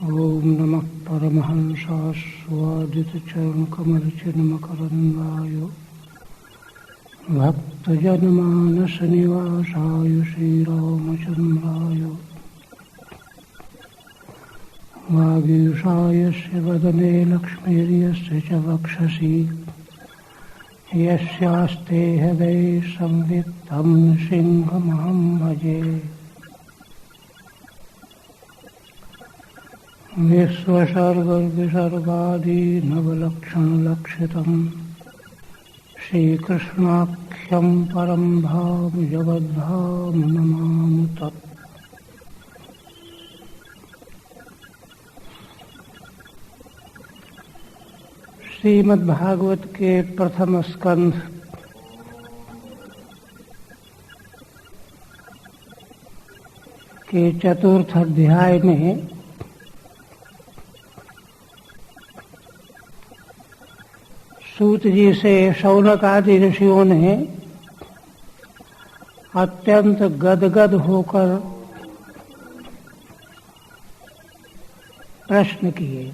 ओम नमः परमहंसास्वादितचरणकमलचिन्मकरन्दाय भक्तजनमानसनिवासाय श्रीरामचन्द्राय वागीशायस्य वदने लक्ष्मीर्यस्य च वक्षसि यस्यास्ते हृदये संवित्तं सिंहमहं भजे। विश्वसर्गविसर्गादि नवलक्षणलक्षितं श्रीकृष्णाख्यं परं धाम जगद्धाम नमामि तत्। श्रीमद्भागवत के प्रथम स्कंध के चतुर्थ अध्याय में सूत जी से शौनक आदि ऋषियों ने अत्यंत गदगद होकर प्रश्न किए।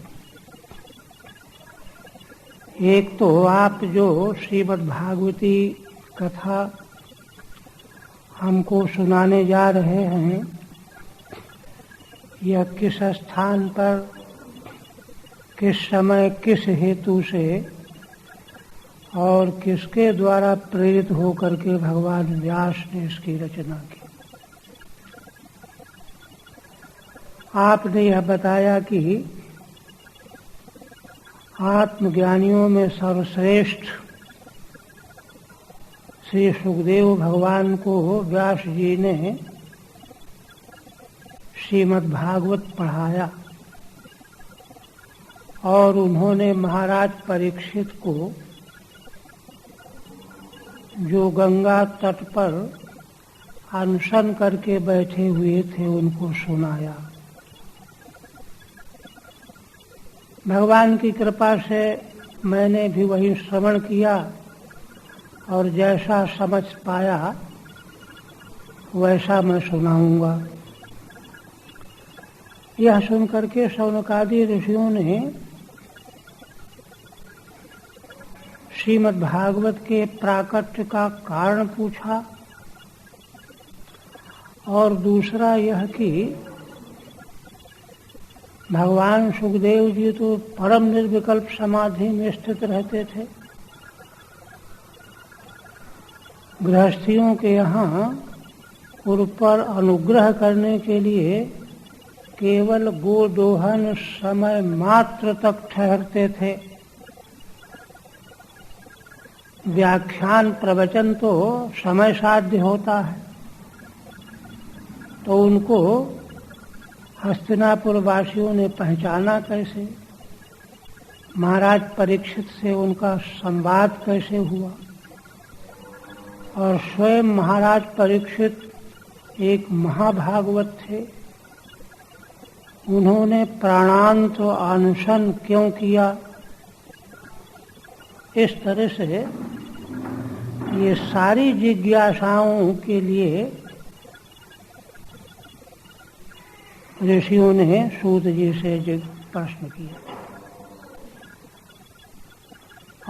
एक तो आप जो श्रीमद्भागवती कथा हमको सुनाने जा रहे हैं, यह किस स्थान पर, किस समय, किस हेतु से और किसके द्वारा प्रेरित होकर के भगवान व्यास ने इसकी रचना की। आपने यह बताया कि आत्मज्ञानियों में सर्वश्रेष्ठ श्री सुखदेव भगवान को व्यास जी ने श्रीमद्भागवत पढ़ाया और उन्होंने महाराज परीक्षित को, जो गंगा तट पर अनशन करके बैठे हुए थे, उनको सुनाया। भगवान की कृपा से मैंने भी वही श्रवण किया और जैसा समझ पाया वैसा मैं सुनाऊंगा। यह सुनकर के शौनकादि ऋषियों ने श्रीमद्भागवत के प्राकट्य का कारण पूछा और दूसरा यह कि भगवान सुखदेव जी तो परम निर्विकल्प समाधि में स्थित रहते थे। गृहस्थियों के यहाँ उन पर अनुग्रह करने के लिए केवल गोदोहन समय मात्र तक ठहरते थे। व्याख्यान प्रवचन तो समय साध्य होता है, तो उनको हस्तिनापुर वासियों ने पहचाना कैसे, महाराज परीक्षित से उनका संवाद कैसे हुआ। और स्वयं महाराज परीक्षित एक महाभागवत थे, उन्होंने प्राणांत अनशन क्यों किया। इस तरह से ये सारी जिज्ञासाओं के लिए ऋषियों ने सूत जी से प्रश्न किया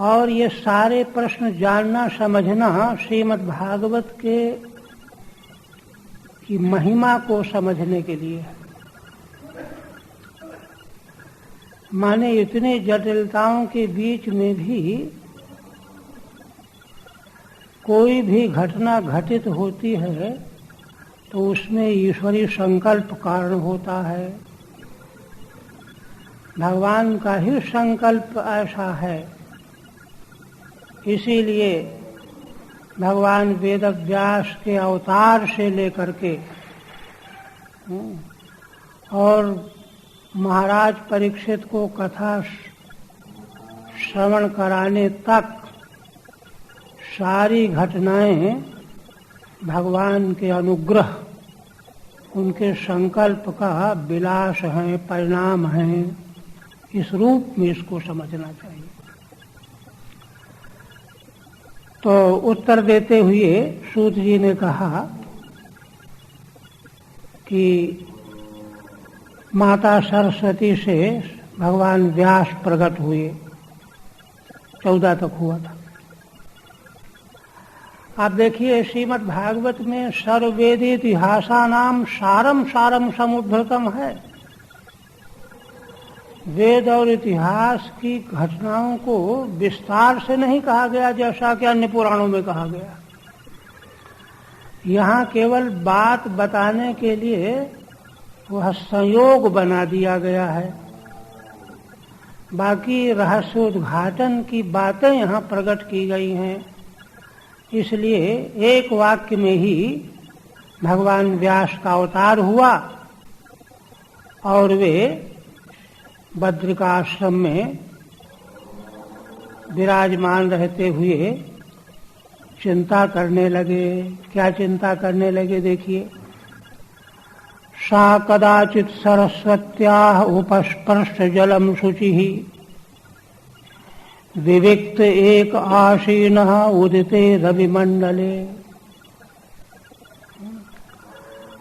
और ये सारे प्रश्न जानना समझना श्रीमद्भागवत के की महिमा को समझने के लिए है। माने इतने जटिलताओं के बीच में भी कोई भी घटना घटित होती है तो उसमें ईश्वरीय संकल्प कारण होता है। भगवान का ही संकल्प ऐसा है, इसीलिए भगवान वेद व्यास के अवतार से लेकर के और महाराज परीक्षित को कथा श्रवण कराने तक सारी घटनाएं भगवान के अनुग्रह, उनके संकल्प का विलास है, परिणाम है। इस रूप में इसको समझना चाहिए। तो उत्तर देते हुए सूत जी ने कहा कि माता सरस्वती से भगवान व्यास प्रकट हुए। 14 तक हुआ था। आप देखिए श्रीमद् भागवत में सर्ववेद इतिहासानाम सारम सारम समुद्धृतम है। वेद और इतिहास की घटनाओं को विस्तार से नहीं कहा गया जैसा कि अन्य पुराणों में कहा गया। यहाँ केवल बात बताने के लिए वह संयोग बना दिया गया है। बाकी रहस्योद्घाटन की बातें यहाँ प्रकट की गई हैं। इसलिए एक वाक्य में ही भगवान व्यास का अवतार हुआ और वे बद्रिकाश्रम में विराजमान रहते हुए चिंता करने लगे। क्या चिंता करने लगे देखिए। सा कदाचित सरस्वत्याः उपस्पर्श जलम शुचिः विविक्त एक आसीनः उदिते रविमंडले।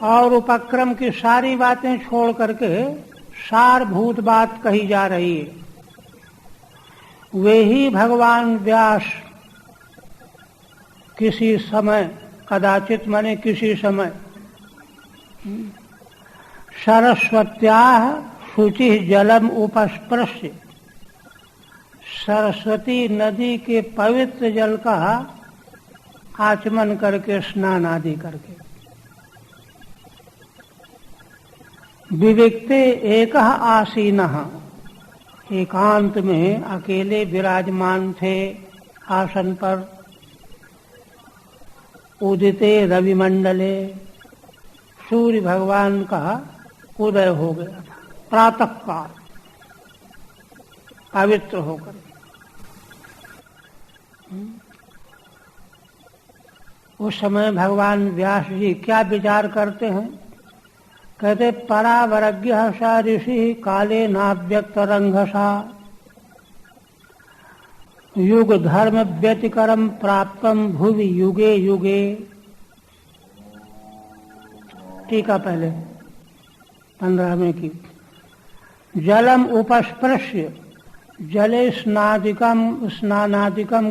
और उपक्रम की सारी बातें छोड़ करके सारभूत बात कही जा रही है। वे ही भगवान व्यास किसी समय, कदाचित माने किसी समय, सरस्वत्याः शुचिः जलम उपस्पृश्य, सरस्वती नदी के पवित्र जल का आचमन करके, स्नान आदि करके, विविक्ते एकः आसीनः, एकांत में अकेले विराजमान थे आसन पर। उदिते रविमंडले, सूर्य भगवान का उदय हो गया था प्रातः काल, पवित्र होकर। उस समय भगवान व्यास जी क्या विचार करते हैं? कहते परावरज्ञः स ऋषि काले नाव्यक्त रंघसा युग धर्म व्यतिकरम प्राप्तम भुवि युगे युगे। टीका पहले 15वें की। जलम उपस्पृश्य जले स्नानादिकम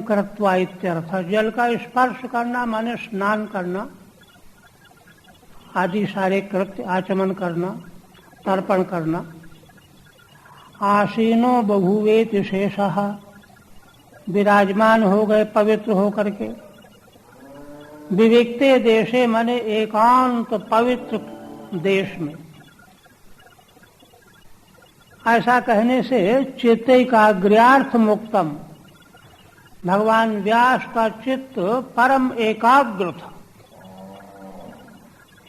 कृत्वा इत्यर्थ। जल का स्पर्श करना माने स्नान करना आदि सारे कृत्य, आचमन करना, तर्पण करना। आसीनो बभूवेति शेषः, विराजमान हो गए पवित्र होकर के। विविक्ते देशे माने एकांत पवित्र देश में। ऐसा कहने से चित्त एकाग्र्यार्थ मुक्तम, भगवान व्यास का चित्त परम एकाग्र था।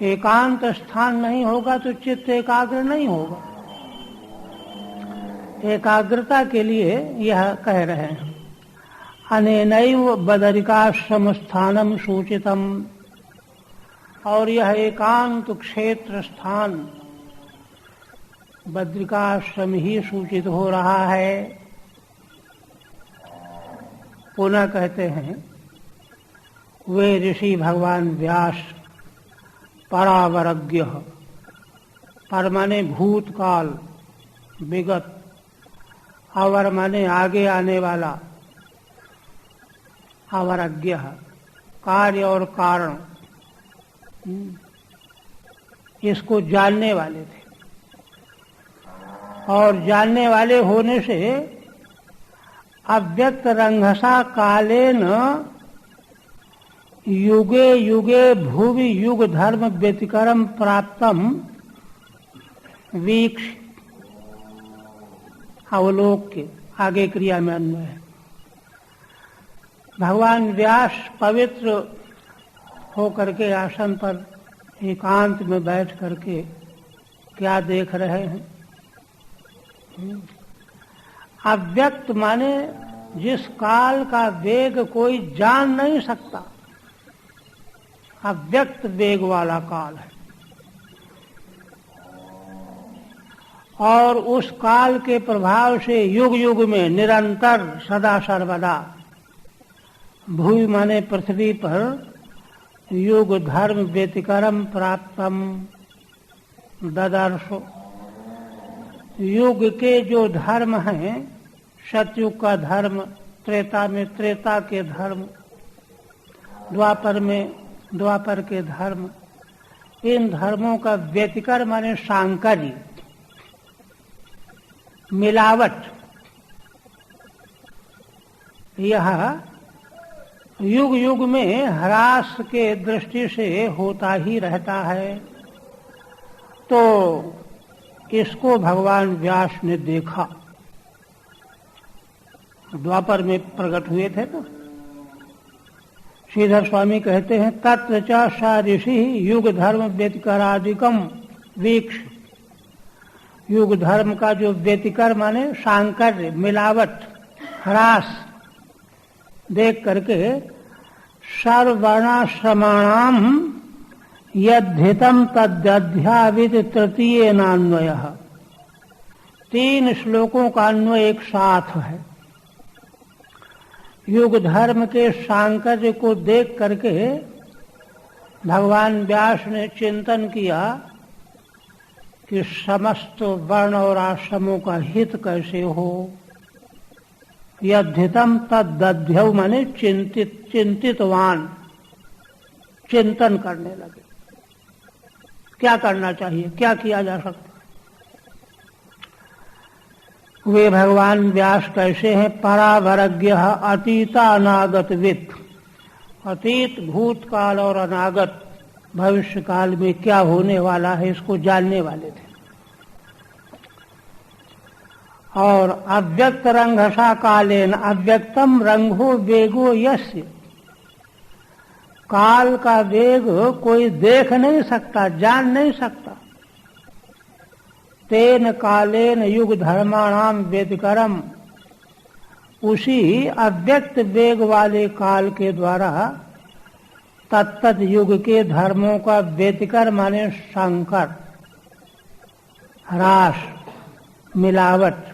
एकांत स्थान नहीं होगा तो चित्त एकाग्र नहीं होगा। एकाग्रता के लिए यह कह रहे हैं। अनेनैव बदरिकाश्रम स्थानम सूचितम, और यह एकांत क्षेत्र स्थान बद्रिकाश्रम ही सूचित हो रहा है। पुनः कहते हैं वे ऋषि भगवान व्यास परावरज्ञ, पर माने भूतकाल विगत, अवर माने आगे आने वाला, अवरज्ञ कार्य और कारण, इसको जानने वाले थे। और जानने वाले होने से अव्यक्त रंघसा कालेन युगे युगे भुवि युग धर्म व्यतिकरम प्राप्तम वीक्ष, अवलोक के आगे क्रिया में अन्वय है। भगवान व्यास पवित्र होकर के आसन पर एकांत में बैठ करके क्या देख रहे हैं? अव्यक्त माने जिस काल का वेग कोई जान नहीं सकता, अव्यक्त वेग वाला काल है। और उस काल के प्रभाव से युग युग में निरंतर सदा सर्वदा भूमि माने पृथ्वी पर युग धर्म व्यतिकरम प्राप्तम ददर्शो, युग के जो धर्म हैं, सतयुग का धर्म, त्रेता में त्रेता के धर्म, द्वापर में द्वापर के धर्म, इन धर्मों का व्यतिकर माने सांकर्य, मिलावट, यह युग युग में ह्रास के दृष्टि से होता ही रहता है। तो इसको भगवान व्यास ने देखा, द्वापर में प्रकट हुए थे। तो श्रीधर स्वामी कहते हैं, तत्र च स ऋषि युग धर्म व्यतिकरादिकम वीक्ष। युग धर्म का जो व्यतिकर माने सांकर्य, मिलावट, ह्रास देख करके सर्ववर्णाश्रमाणाम यद्धितम तद्यध्यावित तृतीय नान्वय, 3 श्लोकों का अन्वय एक साथ है। युग धर्म के सांकर्य को देख करके भगवान व्यास ने चिंतन किया कि समस्त वर्ण और आश्रमों का हित कैसे हो। यद्धितम तद्दध्यौ माने चिंतितवान, चिंतन करने लगे, क्या करना चाहिए, क्या किया जा सकता। वे भगवान व्यास कैसे हैं, परावरज्ञ अतीतानागत विद, अतीत भूतकाल और अनागत भविष्य काल में क्या होने वाला है इसको जानने वाले थे। और अव्यक्त रंघसा कालेन अव्यक्तम रंगो वेगो यस्य, काल का वेग कोई देख नहीं सकता, जान नहीं सकता। तेन कालेन युग धर्माणाम व्यतिकरम, उसी अव्यक्त वेग वाले काल के द्वारा तत्त युग के धर्मों का व्यतिकर माने संकर, ह्रास, मिलावट,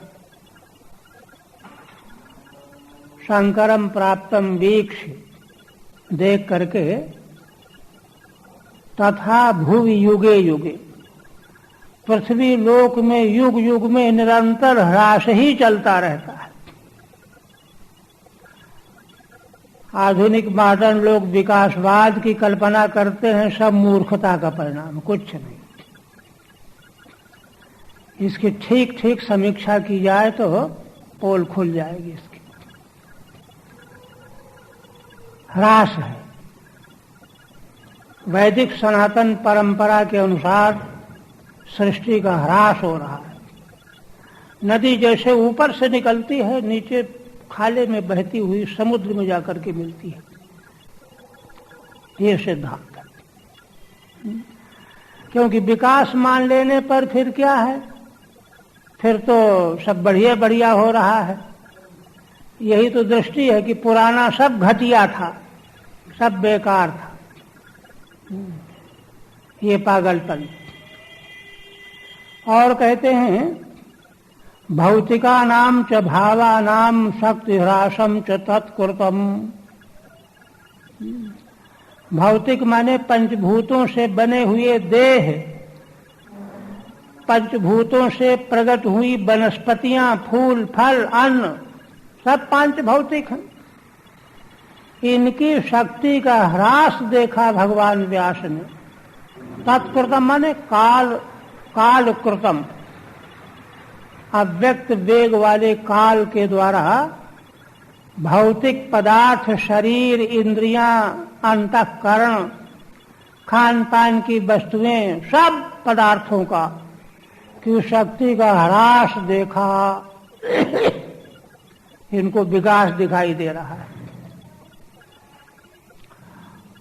संकरम प्राप्तम वीक्ष देख करके, तथा भुवि युगे युगे, पृथ्वी लोक में युग युग में निरंतर ह्रास ही चलता रहता है। आधुनिक मॉडर्न लोग विकासवाद की कल्पना करते हैं, सब मूर्खता का परिणाम, कुछ नहीं। इसकी ठीक ठीक समीक्षा की जाए तो पोल खुल जाएगी। इसकी ह्रास है। वैदिक सनातन परंपरा के अनुसार सृष्टि का ह्रास हो रहा है। नदी जैसे ऊपर से निकलती है, नीचे खाले में बहती हुई समुद्र में जाकर के मिलती है, ये सिद्धांत है। क्योंकि विकास मान लेने पर फिर क्या है, फिर तो सब बढ़िया बढ़िया हो रहा है। यही तो दृष्टि है कि पुराना सब घटिया था, सब बेकार था, ये पागलपन। और कहते हैं, भौतिका नाम च भावा नाम शक्ति ह्रासम च तत्कृतम। भौतिक माने पंचभूतों से बने हुए देह, पंचभूतों से प्रकट हुई वनस्पतियां, फूल, फल, अन्न, सब पांच भौतिक हैं। इनकी शक्ति का ह्रास देखा भगवान व्यास ने। तत्कृतम माने काल कृतम, अव्यक्त वेग वाले काल के द्वारा भौतिक पदार्थ, शरीर, इंद्रियां, अंतःकरण, खान पान की वस्तुएं, सब पदार्थों का की शक्ति का ह्रास देखा। इनको विकास दिखाई दे रहा है।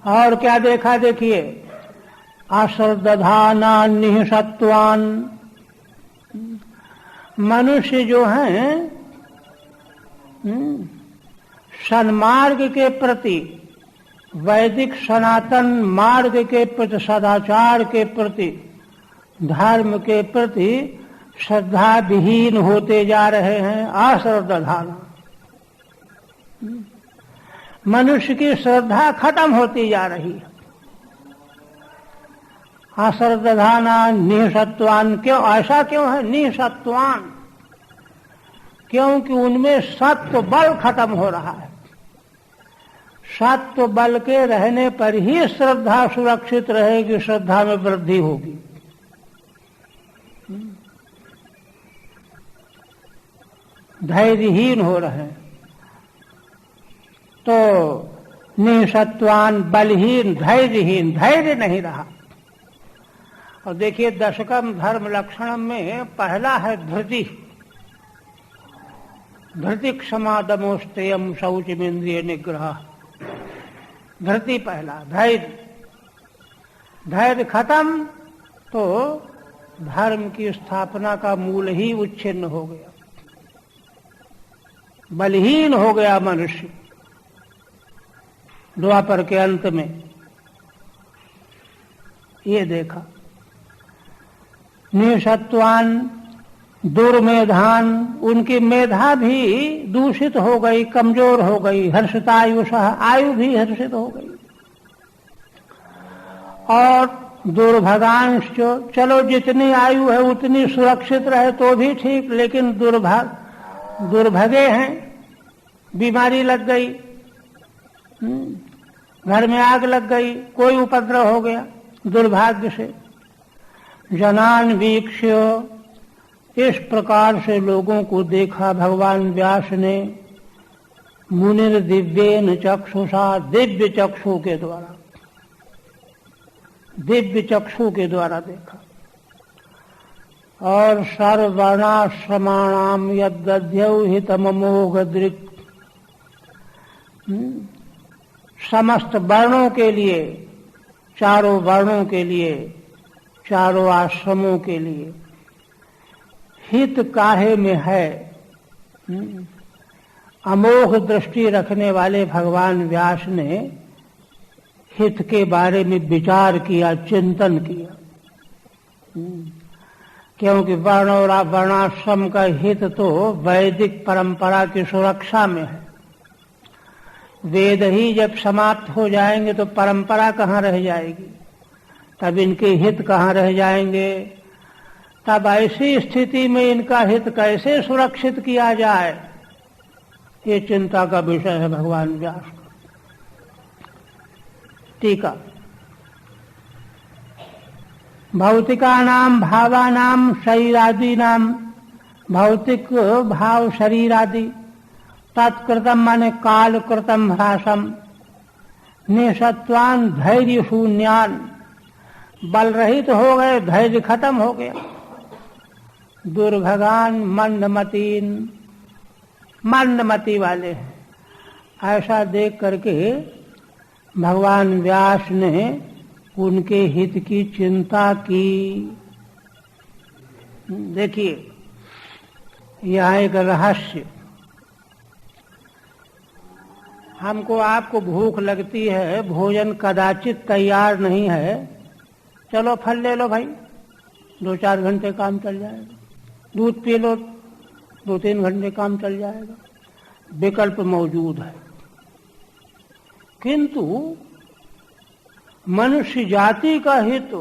और क्या देखा, देखिए, अश्रद्धाना निःसत्वान। मनुष्य जो हैं सन्मार्ग के प्रति, वैदिक सनातन मार्ग के प्रति, सदाचार के प्रति, धर्म के प्रति श्रद्धा विहीन होते जा रहे हैं। अश्रद्धाना, मनुष्य की श्रद्धा खत्म होती जा रही है। असर्दधाना निःसत्वान। क्यों ऐसा क्यों है? निःसत्वान, क्योंकि उनमें सत्व बल खत्म हो रहा है। सत्व बल के रहने पर ही श्रद्धा सुरक्षित रहेगी, श्रद्धा में वृद्धि होगी। धैर्यहीन हो रहे हैं तो निःसत्वान, बलहीन, धैर्यहीन, धैर्य नहीं रहा। और देखिए दशकम धर्म लक्षणम में पहला है धृति। धृति क्षमा दमोस्तेयम शौचमेन्द्रिय निग्रह। धृति पहला, धैर्य। धैर्य खत्म तो धर्म की स्थापना का मूल ही उच्छिन्न हो गया, बलहीन हो गया मनुष्य। द्वापर के अंत में ये देखा। निःसत्वान दुर्मेधान, उनकी मेधा भी दूषित हो गई, कमजोर हो गई। हर्षतायुषः, आयु भी हर्षित हो गई। और दुर्भगांश, चलो जितनी आयु है उतनी सुरक्षित रहे तो भी ठीक, लेकिन दुर्भगे हैं, बीमारी लग गई, घर में आग लग गई, कोई उपद्रव हो गया दुर्भाग्य से। जनान वीक्ष्य, इस प्रकार से लोगों को देखा भगवान व्यास ने। मुनिर दिव्येन चक्षुषा, दिव्य चक्षु के द्वारा, दिव्य चक्षु के द्वारा देखा। और सर्ववर्णाश्रमाणाम यद्दध्यौ हितममोघ दृक्, समस्त वर्णों के लिए, चारों वर्णों के लिए, चारों आश्रमों के लिए हित काहे में है। अमोघ दृष्टि रखने वाले भगवान व्यास ने हित के बारे में विचार किया, चिंतन किया। क्योंकि वर्ण और वर्णाश्रम का हित तो वैदिक परंपरा की सुरक्षा में है। वेद ही जब समाप्त हो जाएंगे तो परंपरा कहाँ रह जाएगी, तब इनके हित कहाँ रह जाएंगे। तब ऐसी स्थिति में इनका हित कैसे सुरक्षित किया जाए, ये चिंता का विषय है भगवान व्यास का। टीका। भौतिकानाम भावानाम शरीरादीनाम, भौतिक भाव शरीर आदि, तत्कृतम माने काल कृतम ह्रासम, निःसत्वान धैर्य शून्यान, बल रहित हो गए, धैर्य खत्म हो गया। दुर्भगान मंदमतीन, मंदमती वाले हैं। ऐसा देख करके भगवान व्यास ने उनके हित की चिंता की। देखिए यहाँ एक रहस्य। हमको आपको भूख लगती है, भोजन कदाचित तैयार नहीं है, चलो फल ले लो भाई, 2-4 घंटे काम चल जाएगा। दूध पी लो, 2-3 घंटे काम चल जाएगा। विकल्प मौजूद है। किंतु मनुष्य जाति का हित,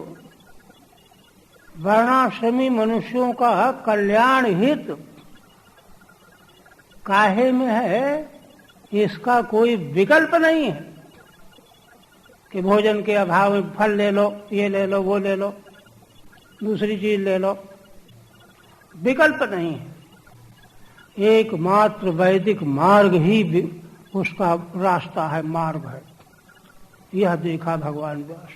वर्णाश्रमी मनुष्यों का कल्याण हित काहे में है, इसका कोई विकल्प नहीं है कि भोजन के अभाव में फल ले लो, ये ले लो, वो ले लो, दूसरी चीज ले लो। विकल्प नहीं है। एकमात्र वैदिक मार्ग ही उसका रास्ता है, मार्ग है। यह देखा भगवान व्यास,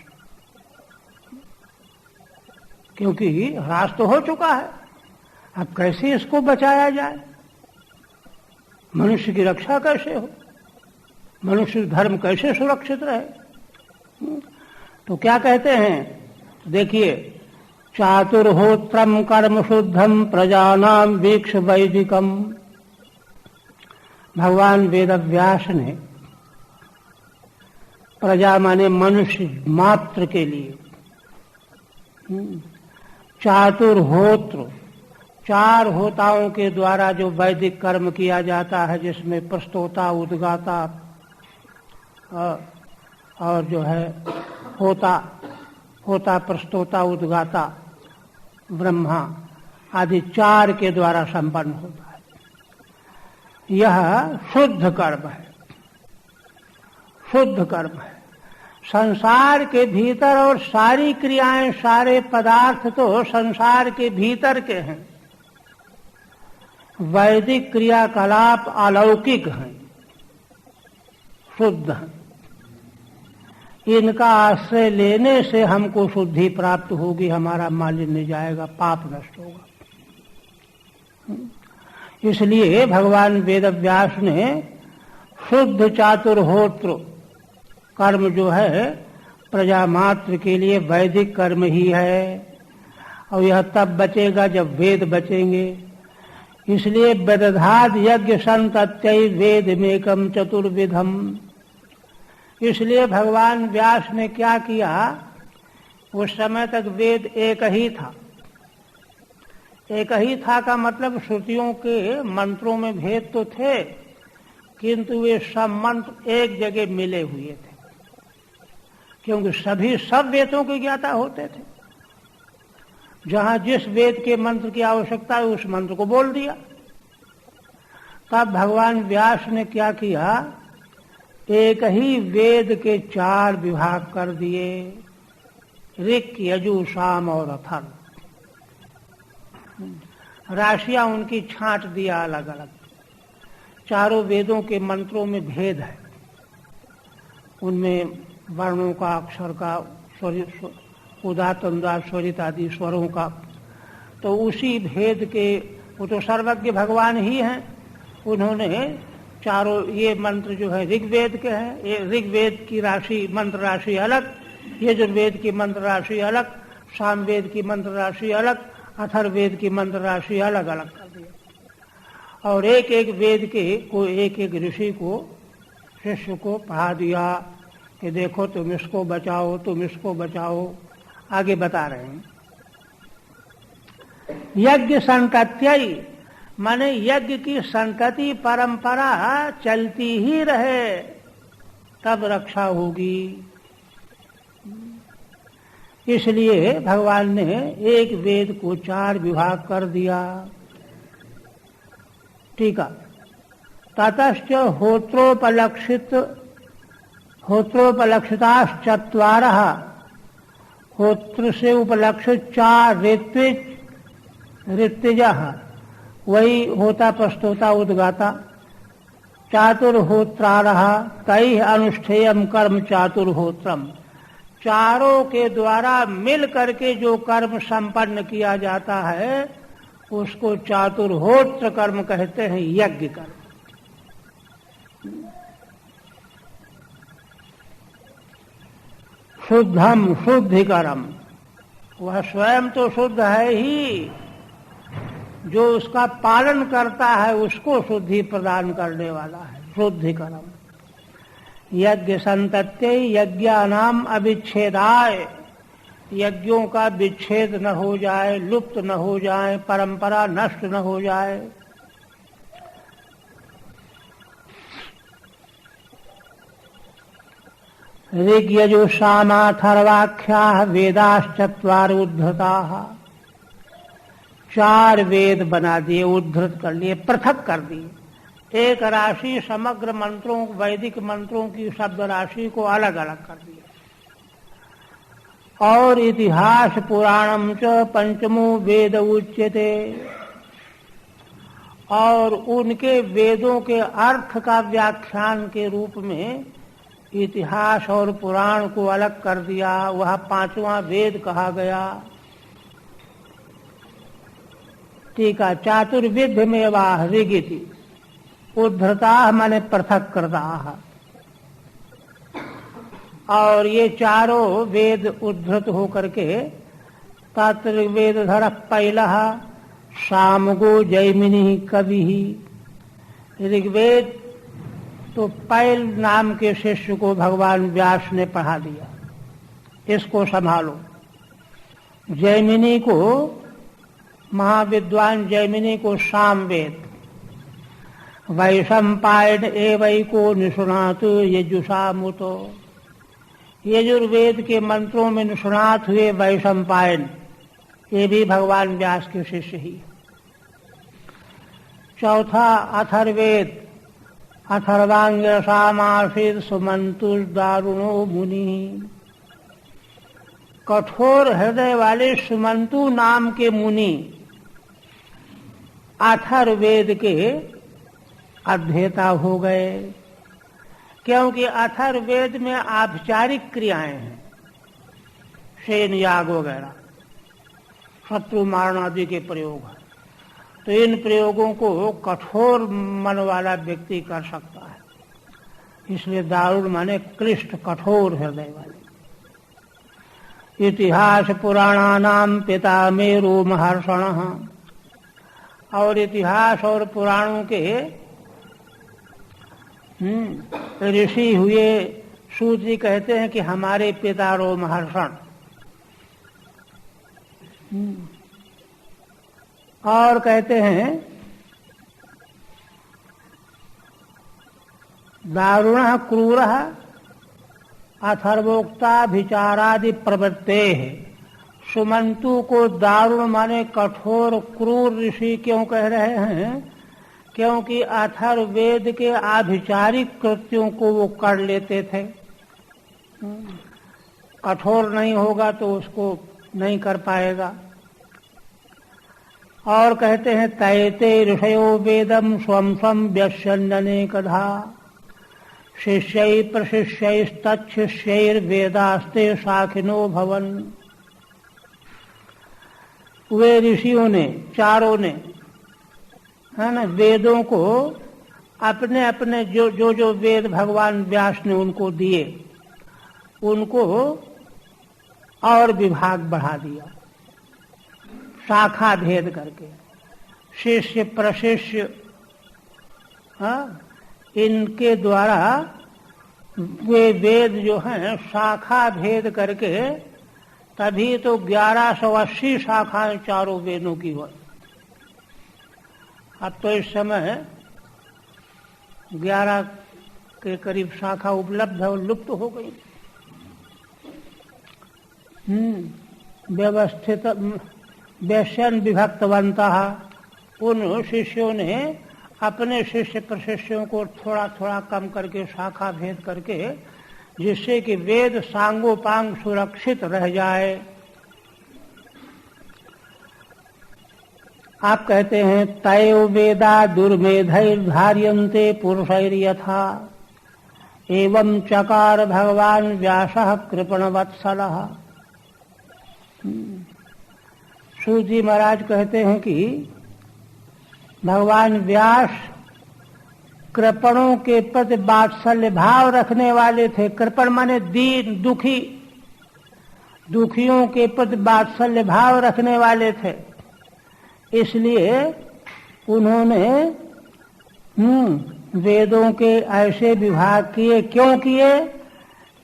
क्योंकि ह्रास तो हो चुका है। अब कैसे इसको बचाया जाए, मनुष्य की रक्षा कैसे हो, मनुष्य धर्म कैसे सुरक्षित रहे। तो क्या कहते हैं, देखिए, चातुर्होत्रम कर्म शुद्धम प्रजानाम वीक्ष वैदिकम। भगवान वेदव्यास ने प्रजा माने मनुष्य मात्र के लिए चातुर्होत्र, 4 होताओं के द्वारा जो वैदिक कर्म किया जाता है, जिसमें प्रस्तोता, उद्गाता और जो है होता, होता, प्रस्तोता, उद्गाता, ब्रह्मा आदि 4 के द्वारा संपन्न होता है। यह शुद्ध कर्म है, शुद्ध कर्म है। संसार के भीतर और सारी क्रियाएं, सारे पदार्थ तो संसार के भीतर के हैं। वैदिक क्रियाकलाप अलौकिक हैं, शुद्ध हैं। इनका आश्रय लेने से हमको शुद्धि प्राप्त होगी, हमारा मालिन्य जाएगा, पाप नष्ट होगा। इसलिए भगवान वेदव्यास ने शुद्ध चातुर्होत्र कर्म जो है प्रजा मात्र के लिए वैदिक कर्म ही है, और यह तब बचेगा जब वेद बचेंगे। इसलिए वेदधाद यज्ञ संतत्यै वेदमेकं चतुर्विधम। इसलिए भगवान व्यास ने क्या किया, उस समय तक वेद एक ही था। एक ही था का मतलब श्रुतियों के मंत्रों में भेद तो थे, किंतु वे सब मंत्र एक जगह मिले हुए थे, क्योंकि सभी सब वेदों के ज्ञाता होते थे। जहां जिस वेद के मंत्र की आवश्यकता है उस मंत्र को बोल दिया। तब भगवान व्यास ने क्या किया, एक ही वेद के 4 विभाग कर दिए, ऋक्, यजु, साम और अथर्व। राशियां उनकी छांट दिया अलग अलग। चारों वेदों के मंत्रों में भेद है, उनमें वर्णों का, अक्षर का, उदात्त, अनुदात्त, स्वरित आदि स्वरों का। तो उसी भेद के, वो तो सर्वज्ञ भगवान ही हैं, उन्होंने चारों ये मंत्र जो है ऋग्वेद के हैं, ये ऋग्वेद की राशि, मंत्र राशि अलग, यजुर्वेद की मंत्र राशि अलग, सामवेद की मंत्र राशि अलग, अथर्ववेद की मंत्र राशि अलग अलग कर दिया। और एक एक वेद के को एक एक ऋषि को, शिष्य को पढ़ा दिया कि देखो तुम इसको बचाओ, तुम इसको बचाओ। आगे बता रहे हैं, यज्ञ संतत्यई, माने यज्ञ की संतति परंपरा चलती ही रहे तब रक्षा होगी। इसलिए भगवान ने एक वेद को 4 विभाग कर दिया। ठीक है, ततश्च होत्रोपलक्षिताश्चत्वारः, होत्र से उपलक्षित 4 ऋत्विजः, वही होता, प्रस्तोता, उद्गाता। चातुर्होत्रारः तैः अनुष्ठेयं कर्म चातुर्होत्रम, चारों के द्वारा मिल करके जो कर्म संपन्न किया जाता है उसको चातुर्होत्र कर्म कहते हैं, यज्ञ कर्म। शुद्धम, शुद्धिकरम, वह स्वयं तो शुद्ध है ही, जो उसका पालन करता है उसको शुद्धि प्रदान करने वाला है, शुद्धिकरम। यज्ञ संतत्यै यज्ञानाम अविच्छेदाय, यज्ञों का विच्छेद न हो जाए, लुप्त न हो जाए, परंपरा नष्ट न हो जाए। ऋग यजु सामाथर्वाख्या वेदाश्चत्वार उद्धृताः, 4 वेद बना दिए, उद्धृत कर लिए, पृथक कर दिए। एक राशि समग्र मंत्रों, वैदिक मंत्रों की शब्द राशि को अलग अलग कर दिया। और इतिहास पुराणम च पंचमो वेद उच्यते, और उनके वेदों के अर्थ का व्याख्यान के रूप में इतिहास और पुराण को अलग कर दिया, वह 5वां वेद कहा गया। टीका, चातुर्विध्यमेवाह ऋगिति, उद्धृताः माने पृथक कृताः। और ये चारों वेद उद्धृत होकर के तत्वेदधर पैलः सामगो जैमिनी कवि। ऋग्वेद तो पैल नाम के शिष्य को भगवान व्यास ने पढ़ा दिया, इसको संभालो। जैमिनी को, महाविद्वान जैमिनी को सामवेद, वैशंपायन एवैको निषुणातु यजुषामुतो, यजुर्वेद के मंत्रों में निष्णात हुए वैशंपायन, ये भी भगवान व्यास के शिष्य ही। चौथा अथर्वेद, अथर्वांगिरसामासीत् सुमंतु दारुणो मुनि। कठोर हृदय वाले सुमंतु नाम के मुनि अथर्वेद के अध्येता हो गए, क्योंकि अथर्वेद में औपचारिक क्रियाएं हैं, शेन याग वगैरह, शत्रु मारण आदि के प्रयोग हैं। तो इन प्रयोगों को कठोर मन वाला व्यक्ति कर सकता है, इसलिए दारुण माने क्लिष्ट, कठोर हृदय वाले। इतिहास पुराणानाम पिता मेरु महर्षणः, और इतिहास और पुराणों के ऋषि हुए सूत जी कहते हैं कि हमारे पिता रोमहर्षण। और कहते हैं दारुणः क्रूरः अथर्वोक्ताभिचारादि प्रवृत्ते है। सुमंतु को दारुण माने कठोर क्रूर ऋषि क्यों कह रहे हैं? क्योंकि अथर्ववेद के आभिचारिक कृत्यों को वो कर लेते थे। कठोर नहीं होगा तो उसको नहीं कर पाएगा। और कहते हैं तैते ऋषयो वेदम स्वं स्वं व्यस्यन्नेकधा शिष्यै प्रशिष्यैस्तच्छिष्यैर्वेदास्ते शाखिनो भवन। वे ऋषियों ने, चारों ने, है ना, वेदों को अपने अपने जो वेद भगवान व्यास ने उनको दिए, उनको और विभाग बढ़ा दिया, शाखा भेद करके। शिष्य प्रशिष्य, इनके द्वारा वे वेद जो हैं शाखा भेद करके, तभी तो 1180 शाखाएं चारों वेदों की हुई। अब तो इस समय 11 के करीब शाखा उपलब्ध है और लुप्त हो गई। व्यवस्थित वैश्यन विभक्तवंतः, उन शिष्यों ने अपने शिष्य प्रशिष्यों को थोड़ा थोड़ा कम करके, शाखा भेद करके, जिससे कि वेद सांगोपांग सुरक्षित रह जाए। आप कहते हैं तयो वेदा दुर्मेधैर्धार्यन्ते पुरुषैर्यथा एवं चकार भगवान व्यासः कृपणवत्सलः। सूत जी महाराज कहते हैं कि भगवान व्यास कृपणों के प्रति वात्सल्य भाव रखने वाले थे। कृपण माने दीन, दुखी, दुखियों के प्रति वात्सल्य भाव रखने वाले थे। इसलिए उन्होंने वेदों के ऐसे विभाग किए। क्यों किए?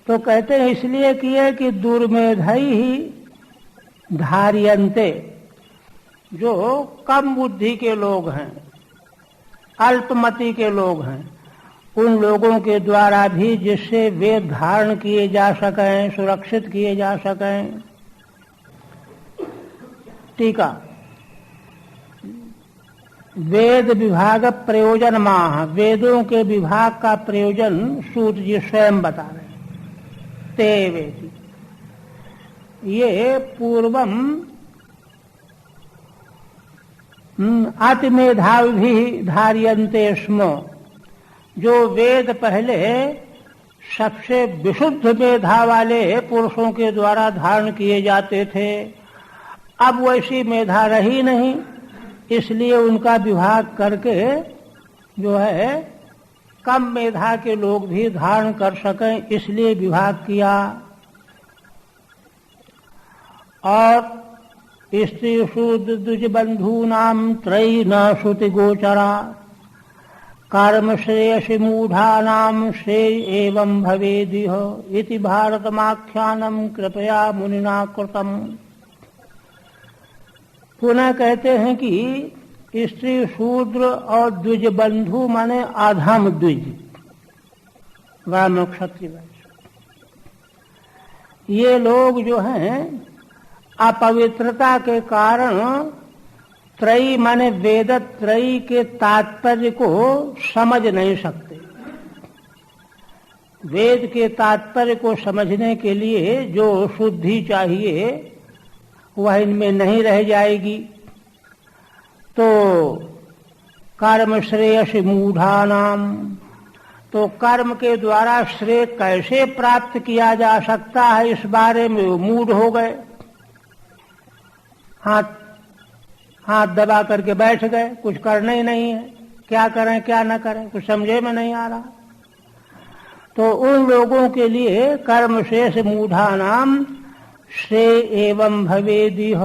तो कहते हैं इसलिए किए कि दुर्मेधई ही धार्यन्ते, जो कम बुद्धि के लोग हैं, अल्पमति के लोग हैं, उन लोगों के द्वारा भी जिससे वेद धारण किए जा सकें, सुरक्षित किए जा सकें। टीका, वेद विभाग प्रयोजन माह, वेदों के विभाग का प्रयोजन सूत जी स्वयं बता रहे हैं। ते वेति, ये पूर्वम अतिमेधावी धार्यन्ते स्म, जो वेद पहले सबसे विशुद्ध मेधा वाले पुरुषों के द्वारा धारण किए जाते थे, अब वैसी मेधा रही नहीं, इसलिए उनका विभाग करके जो है कम मेधा के लोग भी धारण कर सकें, इसलिए विभाग किया। और स्त्री शूद्र द्विज बंधूनाम त्रयी न श्रुति गोचरा कर्म श्रेयसी मूढ़ानाम श्रेय एवं भवेदिह इति भारतमाख्यानम कृपया मुनिना कृतम। पुनः कहते हैं कि स्त्री शूद्र और द्विज बंधु माने आधम द्विज, ब्राह्मण क्षत्रिय, ये लोग जो हैं अपवित्रता के कारण त्रयी माने वेद त्रयी के तात्पर्य को समझ नहीं सकते। वेद के तात्पर्य को समझने के लिए जो शुद्धि चाहिए वह इनमें नहीं रह जाएगी। तो कर्म श्रेयस मूढ़ानाम, तो कर्म के द्वारा श्रेय कैसे प्राप्त किया जा सकता है इस बारे में वो मूढ़ हो गए। हाथ दबा करके बैठ गए, कुछ करना ही नहीं है, क्या करें क्या न करें कुछ समझे में नहीं आ रहा। तो उन लोगों के लिए कर्म शेष मूढ़ानाम श्रेय एवं भवेदिह,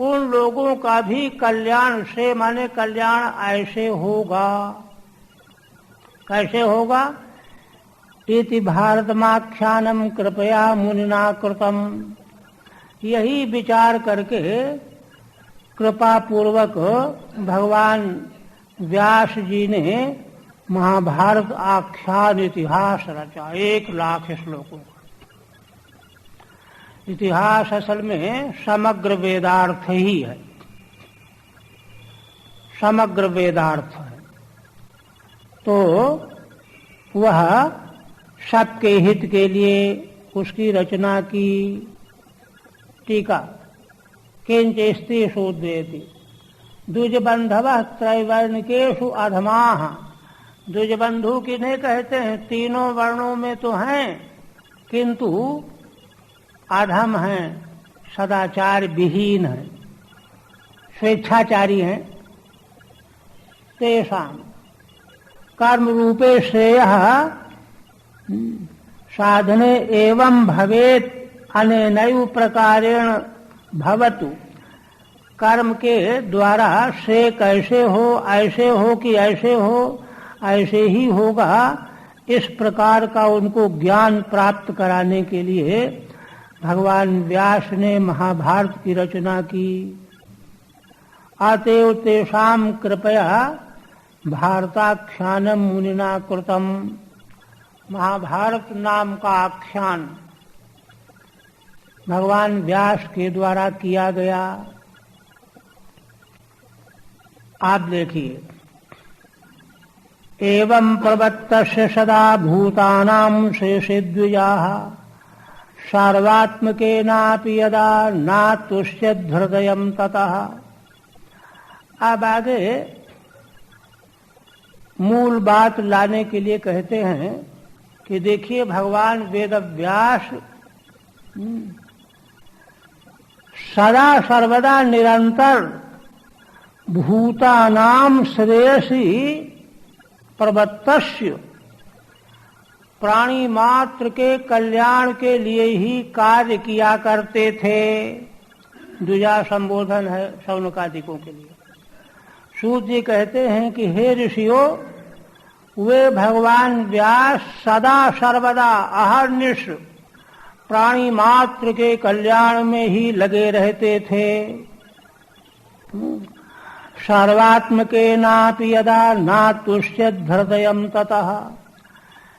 उन लोगों का भी कल्याण से माने कल्याण ऐसे होगा। कैसे होगा? इति भारतमाख्यानम कृपया मुनिना कृतम, यही विचार करके कृपा पूर्वक भगवान व्यास जी ने महाभारत आख्यान इतिहास रचा 1,00,000 श्लोकों का। इतिहास असल में समग्र वेदार्थ ही है, समग्र वेदार्थ है। तो वह सबके हित के लिए उसकी रचना की। टीका किंच स्त्रीषुद्वेति द्विजबंधवः त्रैवर्णिकेषु अधमाः, द्विजबंधु किन्हें कहते हैं? तीनों वर्णों में तो हैं किंतु अधम हैं, सदाचार विहीन है, स्वेच्छाचारी हैं। तेषां कर्म रूपे श्रेयः साधने एवं भवेत् अनेनैव प्रकारेण भवतु, कर्म के द्वारा श्रेय कैसे हो, ऐसे हो कि ऐसे हो, ऐसे ही होगा, इस प्रकार का उनको ज्ञान प्राप्त कराने के लिए भगवान व्यास ने महाभारत की रचना की। अतएव तेषां कृपया भारताख्यानम मुनिना कृतम, महाभारत नाम का आख्यान भगवान व्यास के द्वारा किया गया। आप देखिए, एवं प्रवत्तस्य सदा भूतानां शेषे द्विजाः सार्वात्मकेनापि यदा नातुष्यद् हृदयं ततः। अब आगे मूल बात लाने के लिए कहते हैं कि देखिए भगवान वेद व्यास सदा सर्वदा निरंतर भूतानाम श्रेयसी प्रवत्तस्य, प्राणी मात्र के कल्याण के लिए ही कार्य किया करते थे। द्विजा संबोधन है शौनकादिकों के लिए। सूत जी कहते हैं कि हे ऋषियों, वे भगवान व्यास सदा सर्वदा अहर्निश प्राणी मात्र के कल्याण में ही लगे रहते थे। सर्वात्मकेनापि यदा नातुष्यद् हृदयं ततः,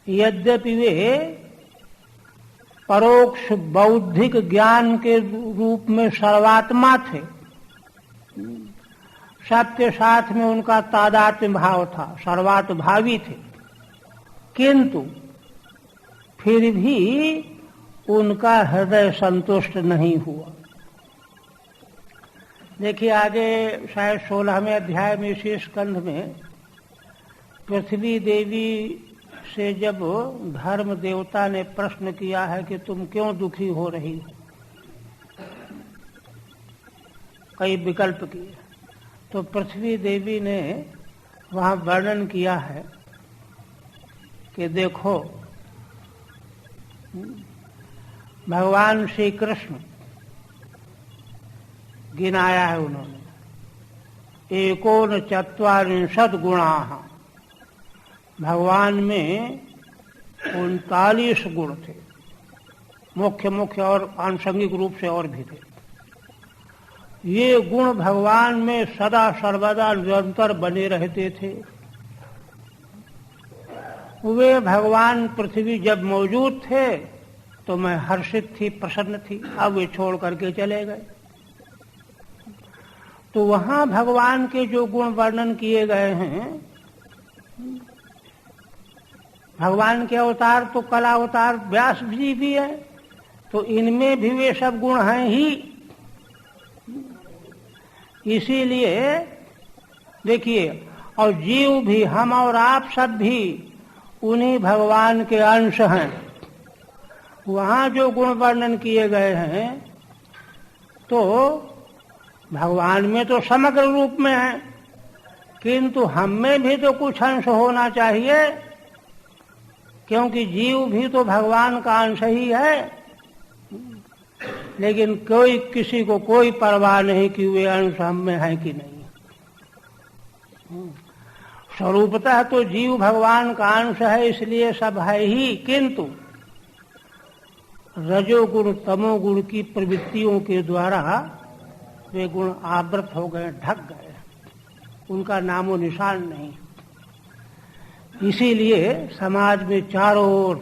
यद्यपि वे परोक्ष बौद्धिक ज्ञान के रूप में सर्वात्मा थे, सबके साथ में उनका तादात्म्य भाव था, सर्वात्मभावी थे, किंतु फिर भी उनका हृदय संतुष्ट नहीं हुआ। देखिए आगे शायद 16वें अध्याय में इसी स्कंध में पृथ्वी देवी से जब धर्म देवता ने प्रश्न किया है कि तुम क्यों दुखी हो रही हो, कई विकल्प किए, तो पृथ्वी देवी ने वहां वर्णन किया है कि देखो भगवान श्री कृष्ण गिनाया है उन्होंने, 49 गुणाः, भगवान में 39 गुण थे, मुख्य मुख्य और आनुषंगिक रूप से और भी थे। ये गुण भगवान में सदा सर्वदा निरंतर बने रहते थे। वे भगवान पृथ्वी जब मौजूद थे तो मैं हर्षित थी, प्रसन्न थी। अब वे छोड़ करके चले गए। तो वहां भगवान के जो गुण वर्णन किए गए हैं, भगवान के अवतार तो कला अवतार व्यास जी भी है, तो इनमें भी वे सब गुण हैं ही। इसीलिए देखिए, और जीव भी, हम और आप सब भी उन्हीं भगवान के अंश हैं। वहां जो गुण वर्णन किए गए हैं तो भगवान में तो समग्र रूप में है, किंतु हम में भी तो कुछ अंश होना चाहिए, क्योंकि जीव भी तो भगवान का अंश ही है। लेकिन कोई किसी को कोई परवाह नहीं कि वे अंश हम में है कि नहीं। स्वरूपतः तो जीव भगवान का अंश है, इसलिए सब है ही, किंतु रजोगुण तमोगुण की प्रवृत्तियों के द्वारा वे गुण आवृत हो गए, ढक गए, उनका नामो निशान नहीं। इसीलिए समाज में चारों ओर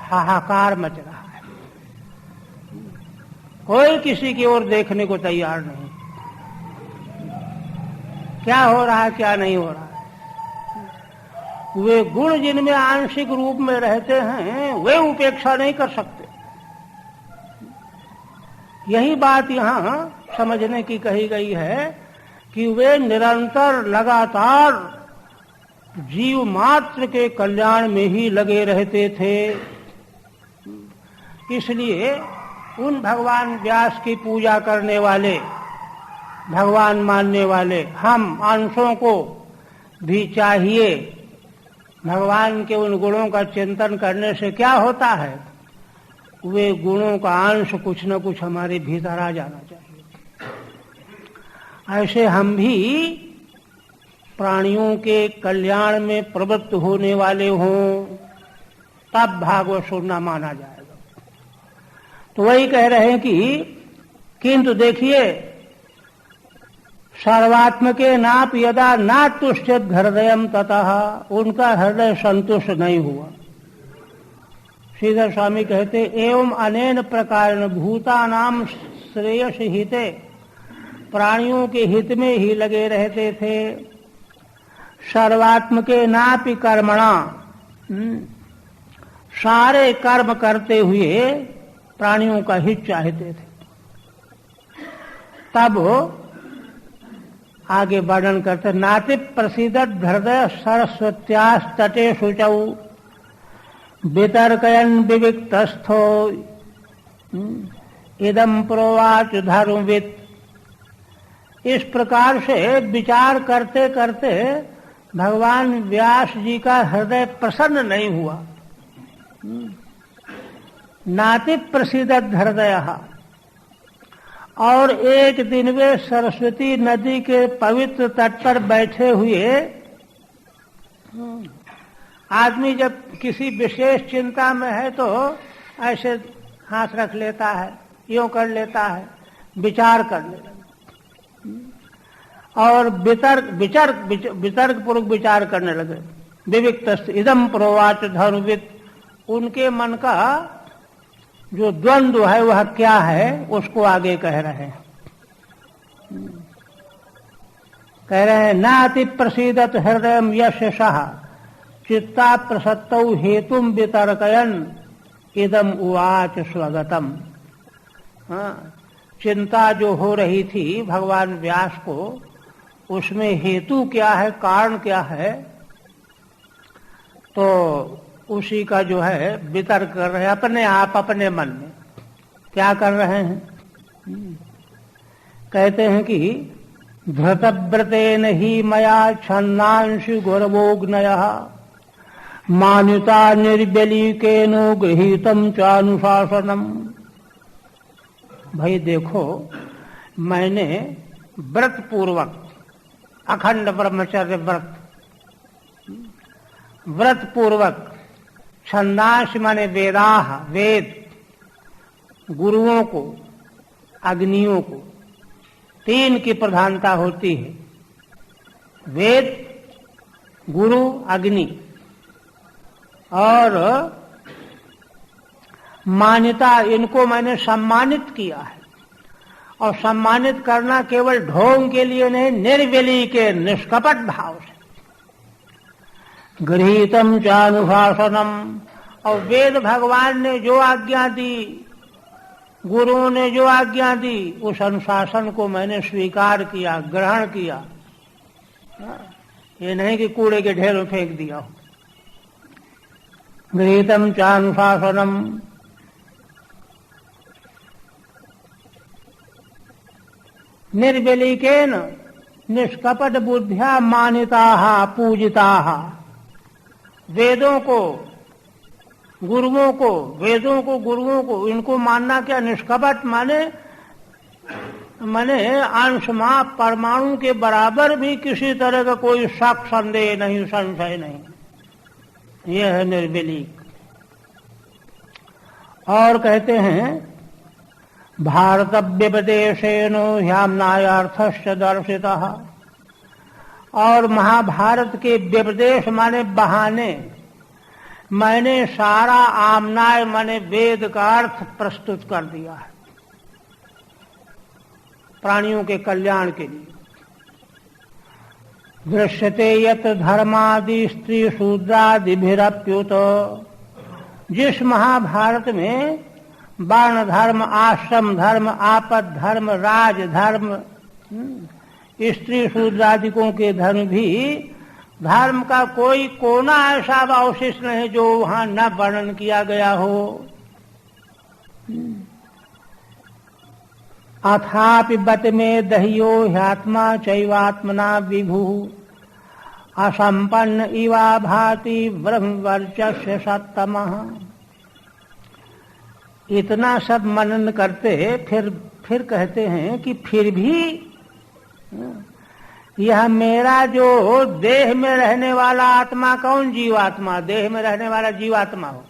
हाहाकार मच रहा है, कोई किसी की ओर देखने को तैयार नहीं। क्या हो रहा है, क्या नहीं हो रहा है। वे गुण जिनमें आंशिक रूप में रहते हैं वे उपेक्षा नहीं कर सकते। यही बात यहां समझने की कही गई है कि वे निरंतर लगातार जीव मात्र के कल्याण में ही लगे रहते थे। इसलिए उन भगवान व्यास की पूजा करने वाले, भगवान मानने वाले हम अंशों को भी चाहिए। भगवान के उन गुणों का चिंतन करने से क्या होता है, वे गुणों का अंश कुछ न कुछ हमारे भीतर आ जाना चाहिए। ऐसे हम भी प्राणियों के कल्याण में प्रवृत्त होने वाले हों, तब भागवत सुनना माना जाएगा। तो वही कह रहे हैं कि किंतु देखिए, सर्वात्मके नाप यदा नातुष्यत हृदयम ततः, उनका हृदय संतुष्ट नहीं हुआ। श्रीधर स्वामी कहते, एवं अनेन प्रकार भूतानाम श्रेयस हिते, प्राणियों के हित में ही लगे रहते थे। सर्वात्मके नापि कर्मणा, सारे कर्म करते हुए प्राणियों का हित चाहते थे। तब आगे वर्णन करते, नाति प्रसिद्धत हृदय सरस्वत्यास तटे शुचौ वितर्कयन विविक्तस्थो इदम प्रोवाच धर्मवित्। इस प्रकार से विचार करते करते भगवान व्यास जी का हृदय प्रसन्न नहीं हुआ। नाति प्रसिद्धत हृदय, और एक दिन वे सरस्वती नदी के पवित्र तट पर बैठे हुए, आदमी जब किसी विशेष चिंता में है तो ऐसे हाथ रख लेता है, यूं कर लेता है, विचार कर लेता और वितर्क पूर्वक विचार करने लगे। विविक्त इदम प्रोवाच धर्मवित्, उनके मन का जो द्वंद्व है वह क्या है उसको आगे कह रहे हैं। कह रहे हैं, नाति प्रसीदत हृदय यशः चित्ता प्रसत्तौ हेतुम वितर्कयन इदम उवाच स्वगतम। चिंता जो हो रही थी भगवान व्यास को, उसमें हेतु क्या है, कारण क्या है, तो उसी का जो है वितर्क कर रहे हैं अपने आप, अपने मन में। क्या कर रहे हैं, कहते हैं कि धृतव्रतेन ही मया छन्नांशु गौरवोग्नयः मान्युता निर्बलीकेनो गृहीतम चानुशासनम। भाई देखो, मैंने व्रत पूर्वक, अखंड ब्रह्मचर्य व्रत पूर्वक, छंदांश माने वेदाह, वेद, गुरुओं को, अग्नियों को, तीन की प्रधानता होती है, वेद, गुरु, अग्नि। और मान्यता, इनको मैंने सम्मानित किया है। और सम्मानित करना केवल ढोंग के लिए नहीं, निर्वेली के निष्कपट भाव से। गृहीतम चानुशासनम, और वेद भगवान ने जो आज्ञा दी, गुरुओं ने जो आज्ञा दी, उस अनुशासन को मैंने स्वीकार किया, ग्रहण किया। ये नहीं कि कूड़े के ढेर में फेंक दिया हो। गृहीतम चानुशासनम निर्वेलिकेन निष्कपट बुद्ध्या मानिताः पूजिताः। वेदों को, गुरुओं को, वेदों को, गुरुओं को, इनको मानना क्या? निष्कपट माने अंशमाप परमाणु के बराबर भी किसी तरह का कोई शक, संदेह नहीं, संशय नहीं। यह है निर्वेलिक। और कहते हैं भारत व्यपदेशेनो ह्याम्नायार्थश्च दर्शितः। और महाभारत के व्यपदेश माने बहाने, मैंने सारा आमनाय माने वेद का अर्थ प्रस्तुत कर दिया है प्राणियों के कल्याण के लिए। दृश्यते यत धर्मादि स्त्री शूद्रादिभिरप्युत। जिस महाभारत में वर्ण धर्म, आश्रम धर्म, आपद धर्म, राज धर्म, स्त्री शूद्रादिकों के धर्म भी, धर्म का कोई कोना ऐसा अवशिष्ट नहीं जो वहां न वर्णन किया गया हो। अथापि बत में दह्यो ह्यात्मा चैवात्मना विभु असंपन्न इवा भाति ब्रह्मवर्चस्य सत्तमः। इतना सब मनन करते फिर कहते हैं कि फिर भी यह मेरा जो देह में रहने वाला आत्मा, कौन? जीवात्मा। देह में रहने वाला जीवात्मा हो।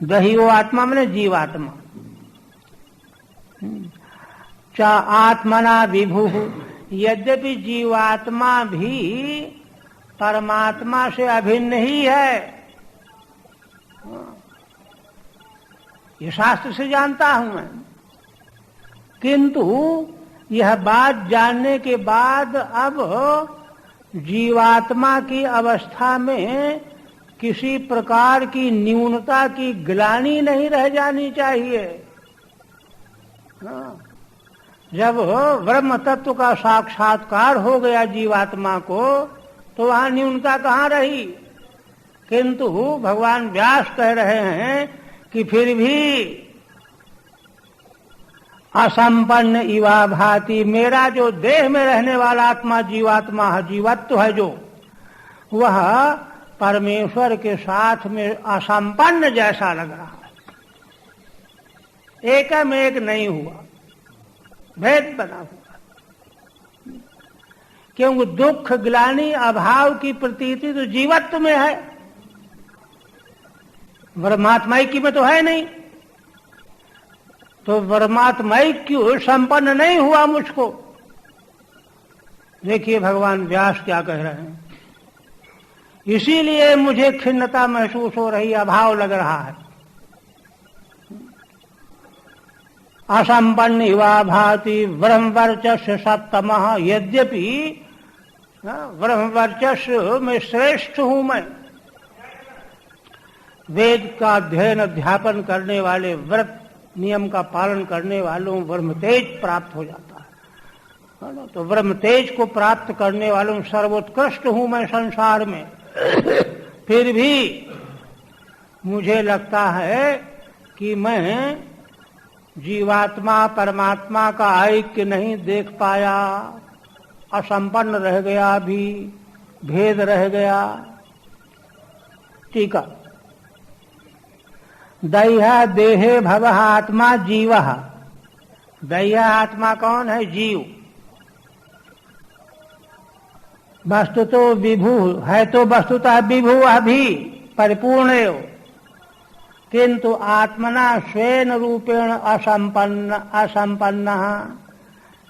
दहियो आत्मा माने जीवात्मा। च आत्मना विभु। यद्यपि जीवात्मा भी परमात्मा से अभिन्न ही है, ये शास्त्र से जानता हूं मैं, किंतु यह बात जानने के बाद अब जीवात्मा की अवस्था में किसी प्रकार की न्यूनता की ग्लानि नहीं रह जानी चाहिए। जब ब्रह्म तत्व का साक्षात्कार हो गया जीवात्मा को, तो वहां न्यूनता कहाँ रही? किंतु भगवान व्यास कह रहे हैं कि फिर भी असंपन्न इवा भाति, मेरा जो देह में रहने वाला आत्मा जीवात्मा है, जीवत्व है जो, वह परमेश्वर के साथ में असंपन्न जैसा लग रहा है। एकम एक नहीं हुआ, भेद बना हुआ। क्योंकि दुख, ग्लानि, अभाव की प्रतीति तो जीवत्व में है, परमात्माइक्य में तो है नहीं। तो परमात्माइक्य संपन्न नहीं हुआ मुझको। देखिए भगवान व्यास क्या कह रहे हैं। इसीलिए मुझे खिन्नता महसूस हो रही, अभाव लग रहा है। असंपन्न इवा भाति ब्रह्मवर्चस्य सत्तमः। यद्यपि ब्रह्मवर्चस्व में श्रेष्ठ हूं मैं, वेद का अध्ययन अध्यापन करने वाले, व्रत नियम का पालन करने वालों ब्रह्म तेज प्राप्त हो जाता है। तो ब्रह्म तेज को प्राप्त करने वालों सर्वोत्कृष्ट हूं मैं संसार में। फिर भी मुझे लगता है कि मैं जीवात्मा परमात्मा का ऐक्य नहीं देख पाया, असंपन्न रह गया, भी भेद रह गया। टीका। दैहा देहे भवः आत्मा जीवः। दैहा आत्मा कौन है? जीव। वस्तु तो विभु है, तो वस्तुतः विभु भी परिपूर्ण है, किंतु आत्मना स्वेन रूपेण असंपन्न,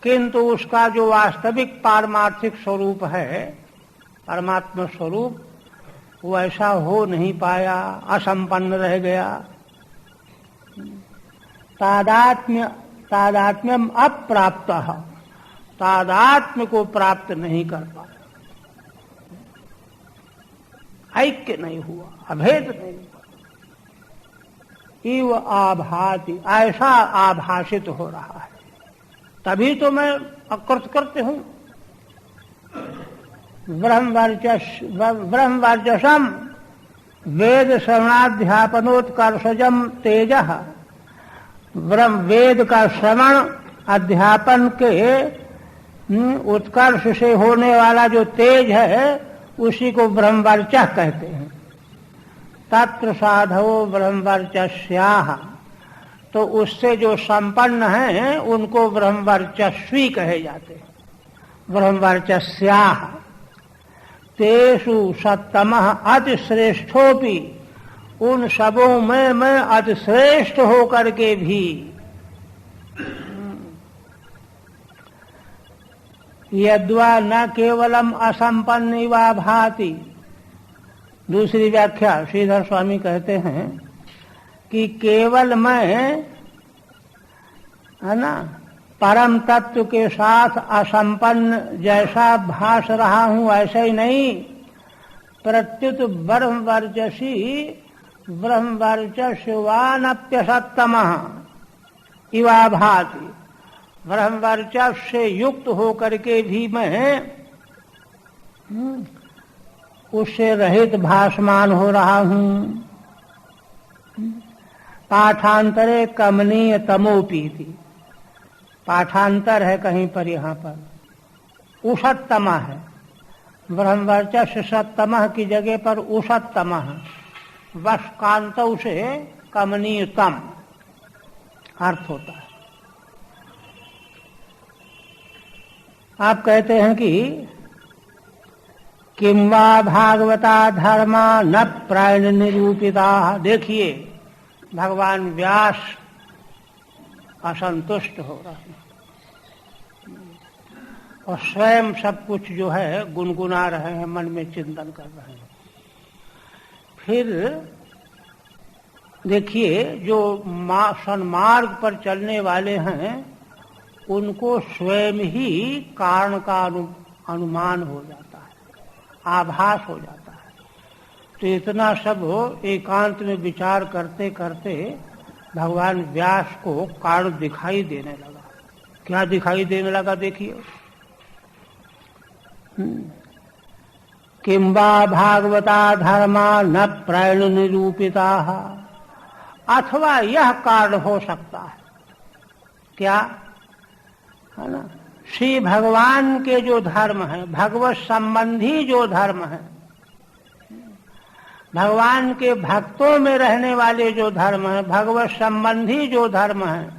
किंतु उसका जो वास्तविक पारमार्थिक स्वरूप है, परमात्मा स्वरूप, वो ऐसा हो नहीं पाया, असंपन्न रह गया। तादात्म्यम अप्राप्त, तादात्म्य को प्राप्त नहीं कर पाया, ऐक्य नहीं हुआ, अभेद नहीं हुआ। इव आभाति, ऐसा आभाषित हो रहा है, तभी तो मैं अकृतकृत्य हूं। ब्रह्मवर्चसम वेद श्रवणाध्यापनोत्कर्षजम तेजः, वेद का श्रवण अध्यापन के उत्कर्ष से होने वाला जो तेज है उसी को ब्रह्मवर्चः कहते हैं। तत्र साधवो ब्रह्मवर्चस्याः, तो उससे जो संपन्न हैं उनको ब्रह्मवर्चस्वी कहे जाते हैं, ब्रह्मवर्चस्याः। तेषु सत्तमः अतिश्रेष्ठोपि, उन सबों में मैं अतिश्रेष्ठ होकर के भी यद्वा न केवलम असंपन्न वा भाति। दूसरी व्याख्या श्रीधर स्वामी कहते हैं कि केवल मैं, है ना, परम तत्व के साथ असंपन्न जैसा भास रहा हूं ऐसा ही नहीं, प्रत्युत ब्रह्मवर्चसी ब्रह्मवर्चस्वानप्यसत्तमः इवा भाति, ब्रह्मवर्चस से युक्त होकर के भी मैं उससे रहित भासमान हो रहा हूं। पाठांतरे कमनीय तमोपीति, पाठांतर है कहीं पर, यहाँ पर उषत्तमा है, ब्रह्मवर्चस सत्तमः की जगह पर उषत्तमः, वशकांतौ से कमनीयतम अर्थ होता है। आप कहते हैं कि किं वा भागवता धर्मा न प्रायण निरूपिता। देखिए भगवान व्यास असंतुष्ट हो रहे हैं और स्वयं सब कुछ जो है गुनगुना रहे हैं, मन में चिंतन कर रहे हैं। फिर देखिए जो सन्मार्ग पर चलने वाले हैं उनको स्वयं ही कारण का अनुमान हो जाता है, आभास हो जाता है। तो इतना सब एकांत में विचार करते करते भगवान व्यास को कारण दिखाई देने लगा। क्या दिखाई देने लगा देखिए, किं वा भागवता धर्मा न प्रायण निरूपिता, अथवा यह कारण हो सकता है, क्या है ना, श्री भगवान के जो धर्म है, भगवत संबंधी जो धर्म है, भगवान के भक्तों में रहने वाले जो धर्म है, भगवत संबंधी जो धर्म है,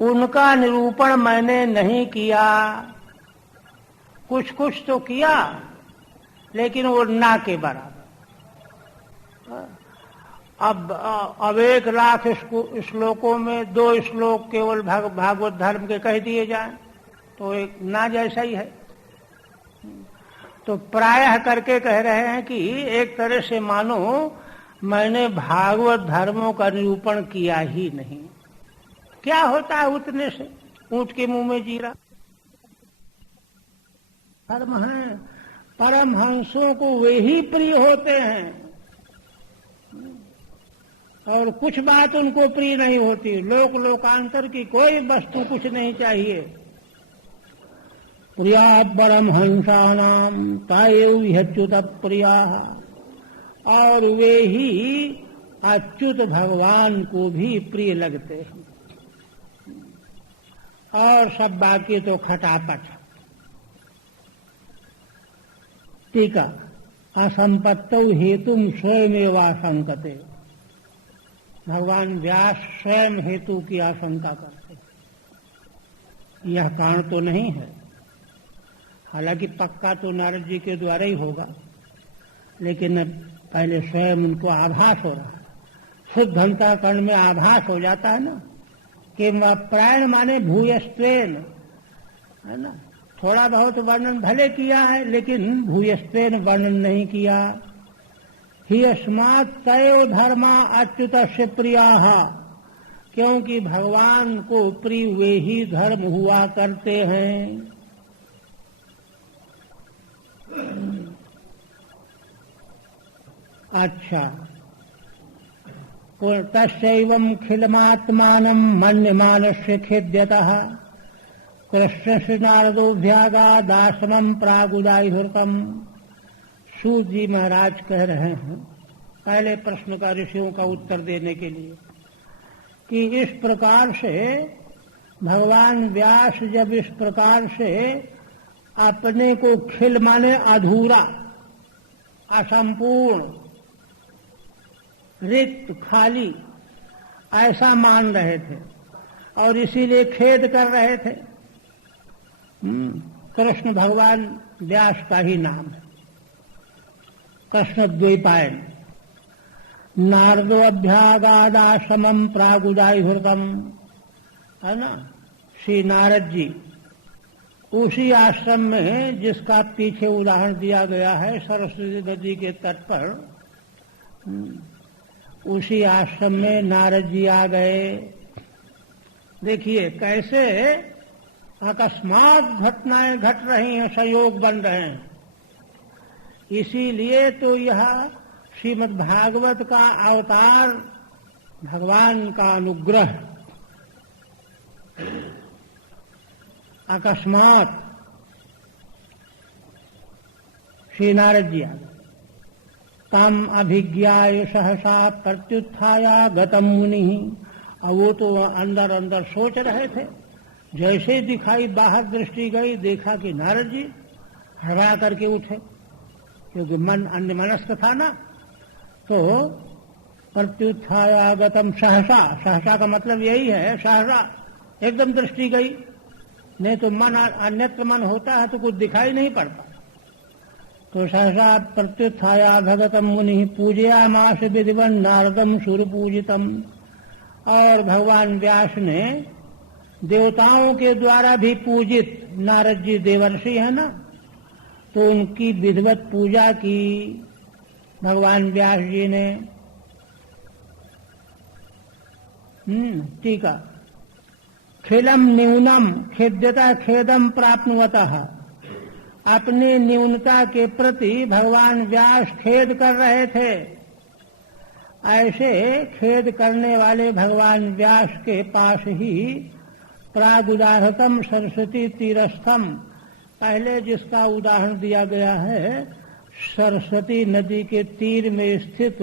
उनका निरूपण मैंने नहीं किया। कुछ कुछ तो किया लेकिन वो ना के बराबर। अब 1 लाख श्लोकों में 2 श्लोक केवल भागवत धर्म के कह दिए जाएं तो एक ना जैसा ही है। तो प्रायः करके कह रहे हैं कि एक तरह से मानो मैंने भागवत धर्मों का निरूपण किया ही नहीं। क्या होता है उतने से, ऊंट के मुंह में जीरा। धर्म है, परमहंसों को वे ही प्रिय होते हैं और कुछ बात उनको प्रिय नहीं होती। लोक लोकांतर की कोई वस्तु कुछ नहीं चाहिए। प्रिया परमहंसानाम ताएव ह्यच्युत प्रिया, और वे ही अच्युत भगवान को भी प्रिय लगते हैं। और सब बाकी तो खटापट। टीका, असंपत्तौ हेतुम स्वयमेवाशंकते, भगवान व्यास स्वयं हेतु की आशंका करते। यह कारण तो नहीं है, हालांकि पक्का तो नारद जी के द्वारा ही होगा, लेकिन पहले स्वयं उनको आभास हो रहा है। शुद्ध अंतःकरण में आभास हो जाता है ना कि प्रायण माने भूयस्त्वेन, है ना। थोड़ा बहुत वर्णन भले किया है लेकिन भूयस्त्वेन वर्णन नहीं किया। ही अस्मात् तयो धर्मा अच्युत से प्रिया, क्योंकि भगवान को प्रिय वे ही धर्म हुआ करते हैं। अच्छा, तस्यैवं खिलमात्मानं मन्यमानस्य खेद्यतः कृष्णस्य नारदोऽभ्यागादाश्रमं प्रागुदायुर्कम्। सूत जी महाराज कह रहे हैं पहले प्रश्न का ऋषियों का उत्तर देने के लिए कि इस प्रकार से भगवान व्यास जब इस प्रकार से अपने को खिल माने अधूरा, असंपूर्ण, रिक्त, खाली ऐसा मान रहे थे और इसीलिए खेद कर रहे थे। कृष्ण भगवान व्यास का ही नाम है, कृष्ण द्वैपायन। नारदो अभ्यागादाश्रमं प्रागुदायुर्कम, है ना, श्री नारद जी उसी आश्रम में जिसका पीछे उदाहरण दिया गया है सरस्वती नदी के तट पर, उसी आश्रम में नारद जी आ गए। देखिए कैसे अकस्मात घटनाएं घट रही हैं, संयोग बन रहे हैं। इसीलिए तो यह श्रीमद् भागवत का अवतार भगवान का अनुग्रह। अकस्मात श्री नारद जी आ गए। तम अभिज्ञाय सहसा प्रत्युत्थाया गतम मुनि। और वो तो अंदर अंदर सोच रहे थे, जैसे दिखाई बाहर दृष्टि गई, देखा कि नारद जी हड़बड़ा करके उठे, क्योंकि मन अन्यमनस्क था ना। तो प्रत्युत्थाया गतम सहसा, सहसा का मतलब यही है, सहसा एकदम दृष्टि गई। नहीं तो मन अन्यत्र मन होता है तो कुछ दिखाई नहीं पड़ता। तो सहसा प्रत्युत्थाया भगतम मुनि पूजयामास विधिवन् नारदम सूर्यपूजितम। और भगवान व्यास ने देवताओं के द्वारा भी पूजित, नारद जी देवर्षि है ना, तो उनकी विधिवत पूजा की भगवान व्यास जी ने। टीका, खिलम न्यूनम खेद्यता खेदम प्राप्नुवतः। अपने न्यूनता के प्रति भगवान व्यास खेद कर रहे थे। ऐसे खेद करने वाले भगवान व्यास के पास ही प्रागुदाहृतम सरस्वती तीरस्थम, पहले जिसका उदाहरण दिया गया है, सरस्वती नदी के तीर में स्थित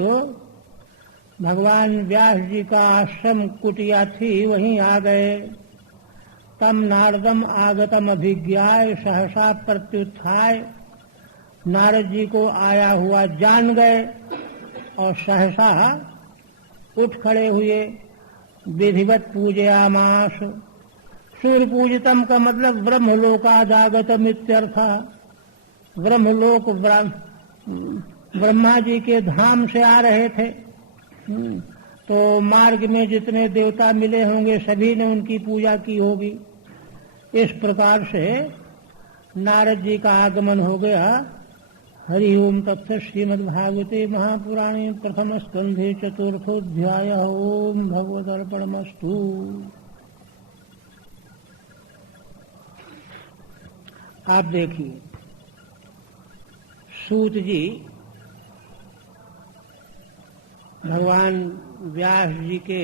भगवान व्यास जी का आश्रम कुटिया थी, वहीं आ गए। तम नारदम आगतम अभिज्ञाय सहसा प्रत्युत्थाय। नारद जी को आया हुआ जान गए और सहसा उठ खड़े हुए। विधिवत पूजयामास। सूर्य पूजितम का मतलब ब्रह्मलोकादागतम इत्यर्थ। ब्रह्मलोक ब्रह्मा जी के धाम से आ रहे थे, तो मार्ग में जितने देवता मिले होंगे सभी ने उनकी पूजा की होगी। इस प्रकार से नारद जी का आगमन हो गया। हरि ओम तत्सत्। श्रीमद्भागवते महापुराणे प्रथम स्कंधे चतुर्थोऽध्याय। ओम भगवदर्पणमस्तु। आप देखिए, सूत जी भगवान व्यास जी के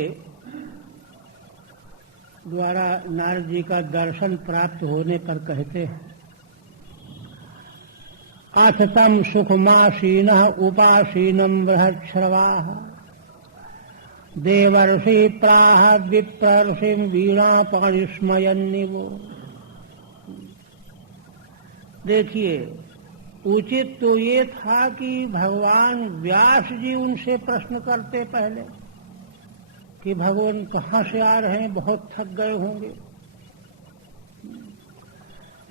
द्वारा नारद जी का दर्शन प्राप्त होने पर कहते हैं, अथ तम सुखमासीनः उपासीनं बृहच्छ्रवाः देवर्षि प्राह विप्रर्षिं वीणापाणिस्मयन्निवो। देखिए, उचित तो ये था कि भगवान व्यास जी उनसे प्रश्न करते पहले कि भगवान कहाँ से आ रहे हैं, बहुत थक गए होंगे।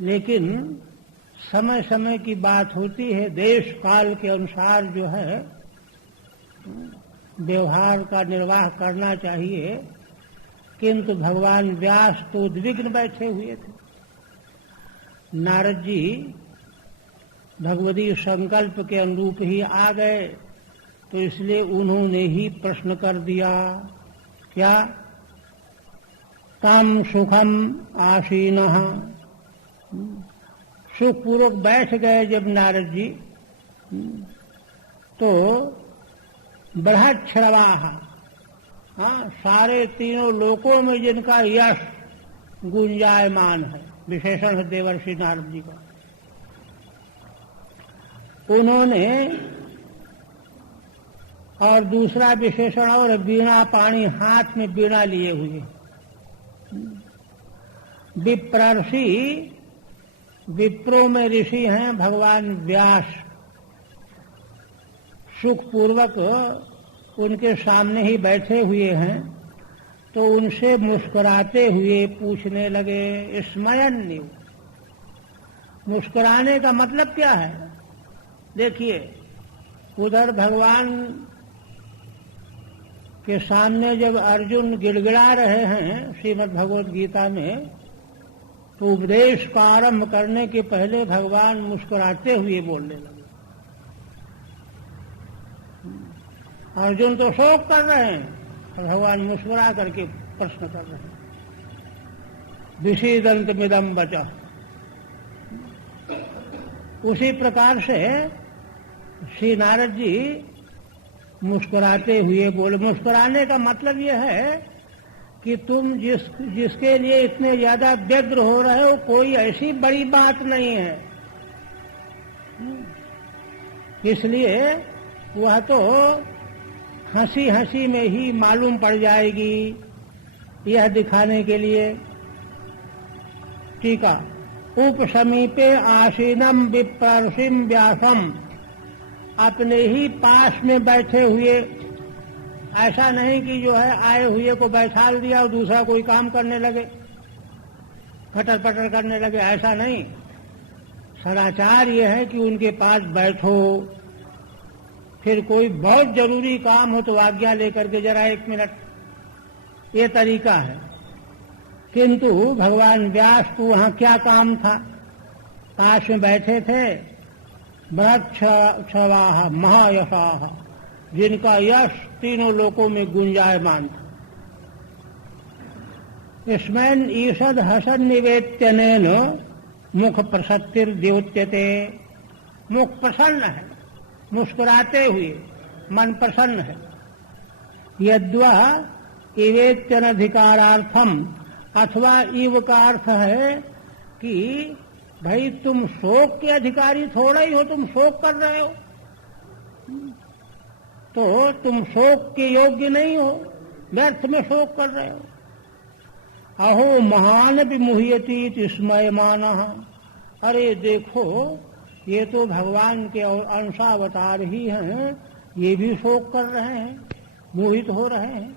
लेकिन समय समय की बात होती है, देश काल के अनुसार जो है व्यवहार का निर्वाह करना चाहिए। किंतु भगवान व्यास तो उद्विग्न बैठे हुए थे। नारद जी भगवती संकल्प के अनुरूप ही आ गए, तो इसलिए उन्होंने ही प्रश्न कर दिया। क्या? तम सुखम आसीनः, सुखपूर्वक बैठ गए जब नारद जी, तो बृहच्छ्रवाः, सारे तीनों लोकों में जिनका यश गुंजायमान है, विशेषण है देवर्षि नारद जी का, उन्होंने, और दूसरा विशेषण और वीणा पाणी, हाथ में वीणा लिए हुए, विप्रर्षि, विप्रो में ऋषि हैं भगवान व्यास, सुखपूर्वक उनके सामने ही बैठे हुए हैं, तो उनसे मुस्कुराते हुए पूछने लगे, स्मयन्यु। मुस्कुराने का मतलब क्या है? देखिए, उधर भगवान के सामने जब अर्जुन गिड़गिड़ा रहे हैं श्रीमद् भगवत गीता में, तो उपदेश का आरंभ करने के पहले भगवान मुस्कुराते हुए बोलने लगे। अर्जुन तो शोक कर रहे हैं और भगवान मुस्कुरा करके प्रश्न कर रहे हैं, विषीदंत मिदम वचः। उसी प्रकार से श्री नारद जी मुस्कुराते हुए बोले। मुस्कुराने का मतलब यह है कि तुम जिसके लिए इतने ज्यादा व्यग्र हो रहे हो, कोई ऐसी बड़ी बात नहीं है, इसलिए वह तो हंसी हंसी में ही मालूम पड़ जाएगी, यह दिखाने के लिए। टीका, उपसमीपे आसीनम विप्रर्षिम व्यासम, अपने ही पास में बैठे हुए, ऐसा नहीं कि जो है आए हुए को बैठाल दिया और दूसरा कोई काम करने लगे, फटर फटर करने लगे, ऐसा नहीं। सदाचार यह है कि उनके पास बैठो, फिर कोई बहुत जरूरी काम हो तो आज्ञा लेकर के जरा 1 मिनट, ये तरीका है। किंतु भगवान व्यास को वहां क्या काम था? पास में बैठे थे बृहच्छ्रवाः महायशाः, जिनका यश तीनों लोकों में गुंजायमान था। स्मैन ईषद हसन निवेत्यनेन मुख प्रसक्तिर्द्योत्यते, मुख प्रसन्न है, मुस्कुराते हुए मन प्रसन्न है। यद्वा इवेत्यन अधिकारार्थम, अथवा इव का अर्थ है कि भाई तुम शोक के अधिकारी थोड़ा ही हो, तुम शोक कर रहे हो तो तुम शोक के योग्य नहीं हो, व्यर्थ में शोक कर रहे हो। अहो महान विमुह्यति स्मयमानः, अरे देखो ये तो भगवान के अंशावतार ही हैं, ये भी शोक कर रहे हैं, मोहित हो रहे हैं।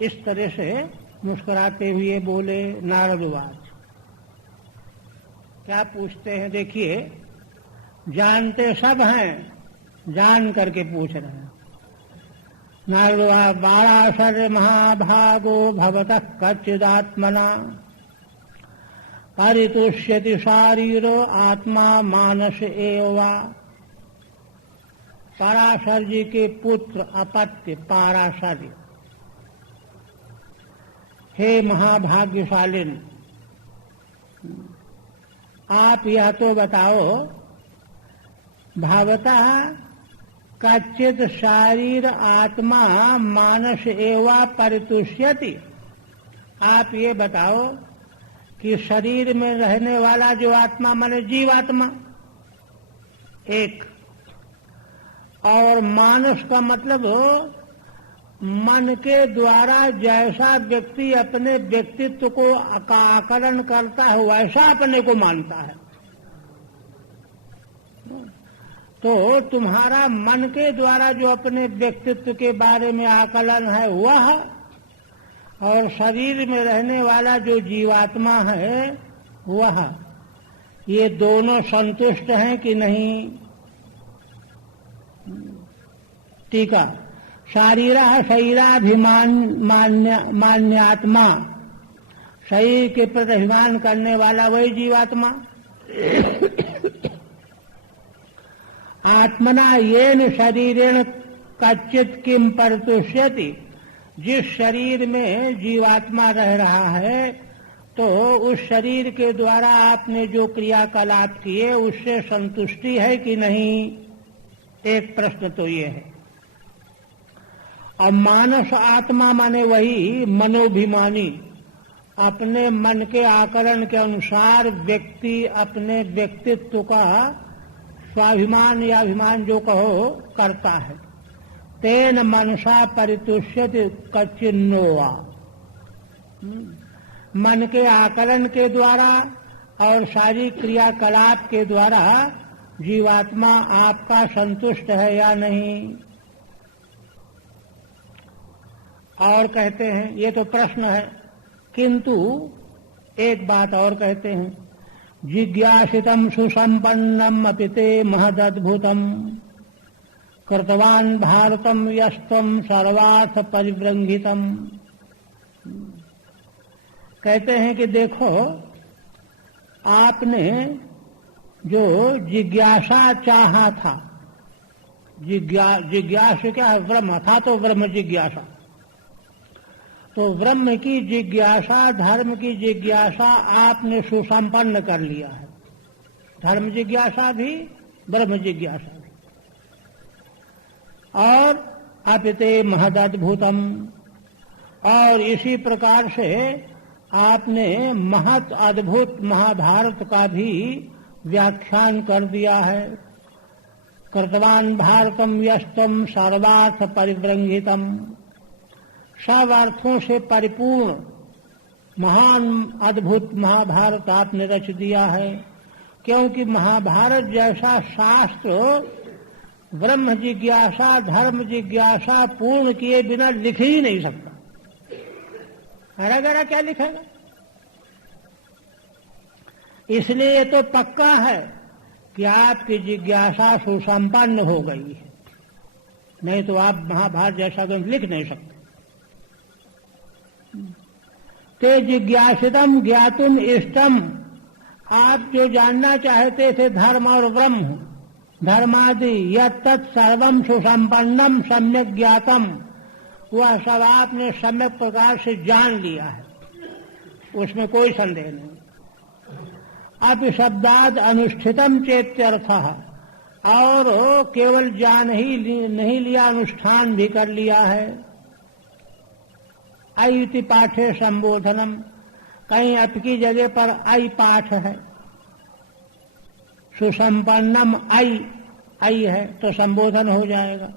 इस तरह से मुस्कुराते हुए बोले नारदवाच। क्या पूछते हैं? देखिए, जानते सब हैं, जान करके पूछ रहे हैं। नारदवाच, बाराशर्य महाभागो भवतः कच्चिदात्मना परितुष्यति शारीरो आत्मा मानस एव। पराशर जी के पुत्र अपत्य पाराशर्य, हे महाभाग्यशालिन, आप यह तो बताओ, भवतः कच्चित शारीर आत्मा मानस एवा परितुष्यति, आप ये बताओ कि शरीर में रहने वाला जो आत्मा माने जीवात्मा एक, और मानस का मतलब मन के द्वारा जैसा व्यक्ति अपने व्यक्तित्व को आकलन करता है वैसा अपने को मानता है। तो तुम्हारा मन के द्वारा जो अपने व्यक्तित्व के बारे में आकलन है वह, और शरीर में रहने वाला जो जीवात्मा है वह, ये दोनों संतुष्ट हैं कि नहीं? टीका, शारीरः शरीराभिमान मान्यात्मा, शरीर के प्रति अभिमान करने वाला वही जीवात्मा। आत्मना येन शरीरेण कच्चित किम परितुष्यति, जिस शरीर में जीवात्मा रह रहा है तो उस शरीर के द्वारा आपने जो क्रियाकलाप किए उससे संतुष्टि है कि नहीं, एक प्रश्न तो ये है। अब मानस आत्मा माने वही मनोभिमानी, अपने मन के आकलन के अनुसार व्यक्ति अपने व्यक्तित्व का स्वाभिमान या अभिमान जो कहो करता है। तेन मनसा परितुष्यति कचिन्नोवा, मन के आकलन के द्वारा और शारीरिक क्रियाकलाप के द्वारा जीवात्मा आपका संतुष्ट है या नहीं। और कहते हैं, ये तो प्रश्न है, किंतु एक बात और कहते हैं, जिज्ञासितम सुसंपन्नम अपिते महदद्भुतम कृतवान भारतम यस्तम सर्वार्थ परिवृंहितम। कहते हैं कि देखो, आपने जो जिज्ञासा चाहा था, जिज्ञासा क्या है, ब्रह्म था तो ब्रह्म जिज्ञासा, तो ब्रह्म की जिज्ञासा, धर्म की जिज्ञासा आपने सुसंपन्न कर लिया है। धर्म जिज्ञासा भी, ब्रह्म जिज्ञासा भी। और अपिते महदद्भुतम, और इसी प्रकार से आपने महत अद्भुत महाभारत का भी व्याख्यान कर दिया है। कृतवान भारतम यस्तम सर्वार्थ परिवृंहितम, सब अर्थों से परिपूर्ण महान अद्भुत महाभारत आपने रच दिया है। क्योंकि महाभारत जैसा शास्त्र ब्रह्म जिज्ञासा, धर्म जिज्ञासा पूर्ण किए बिना लिख ही नहीं सकता। हरा गरा क्या लिखेगा? इसलिए ये तो पक्का है कि आपकी जिज्ञासा सुसंपन्न हो गई है, नहीं तो आप महाभारत जैसा ग्रंथ लिख नहीं सकते। ते जिज्ञासितम ज्ञातुम इष्टम, आप जो जानना चाहते थे धर्म और ब्रह्म, धर्मादि यत्तत् सर्वम सुसंपन्नम सम्यक ज्ञातम, वह सब आपने सम्यक प्रकार से जान लिया है, उसमें कोई संदेह नहीं। अब शब्दाद अनुष्ठितम चेत्यर्थः, और केवल जान ही नहीं लिया, अनुष्ठान भी कर लिया है। आई इति पाठे संबोधनम, कहीं अप की जगह पर आई पाठ है, सुसंपन्नम आई है तो संबोधन हो जाएगा।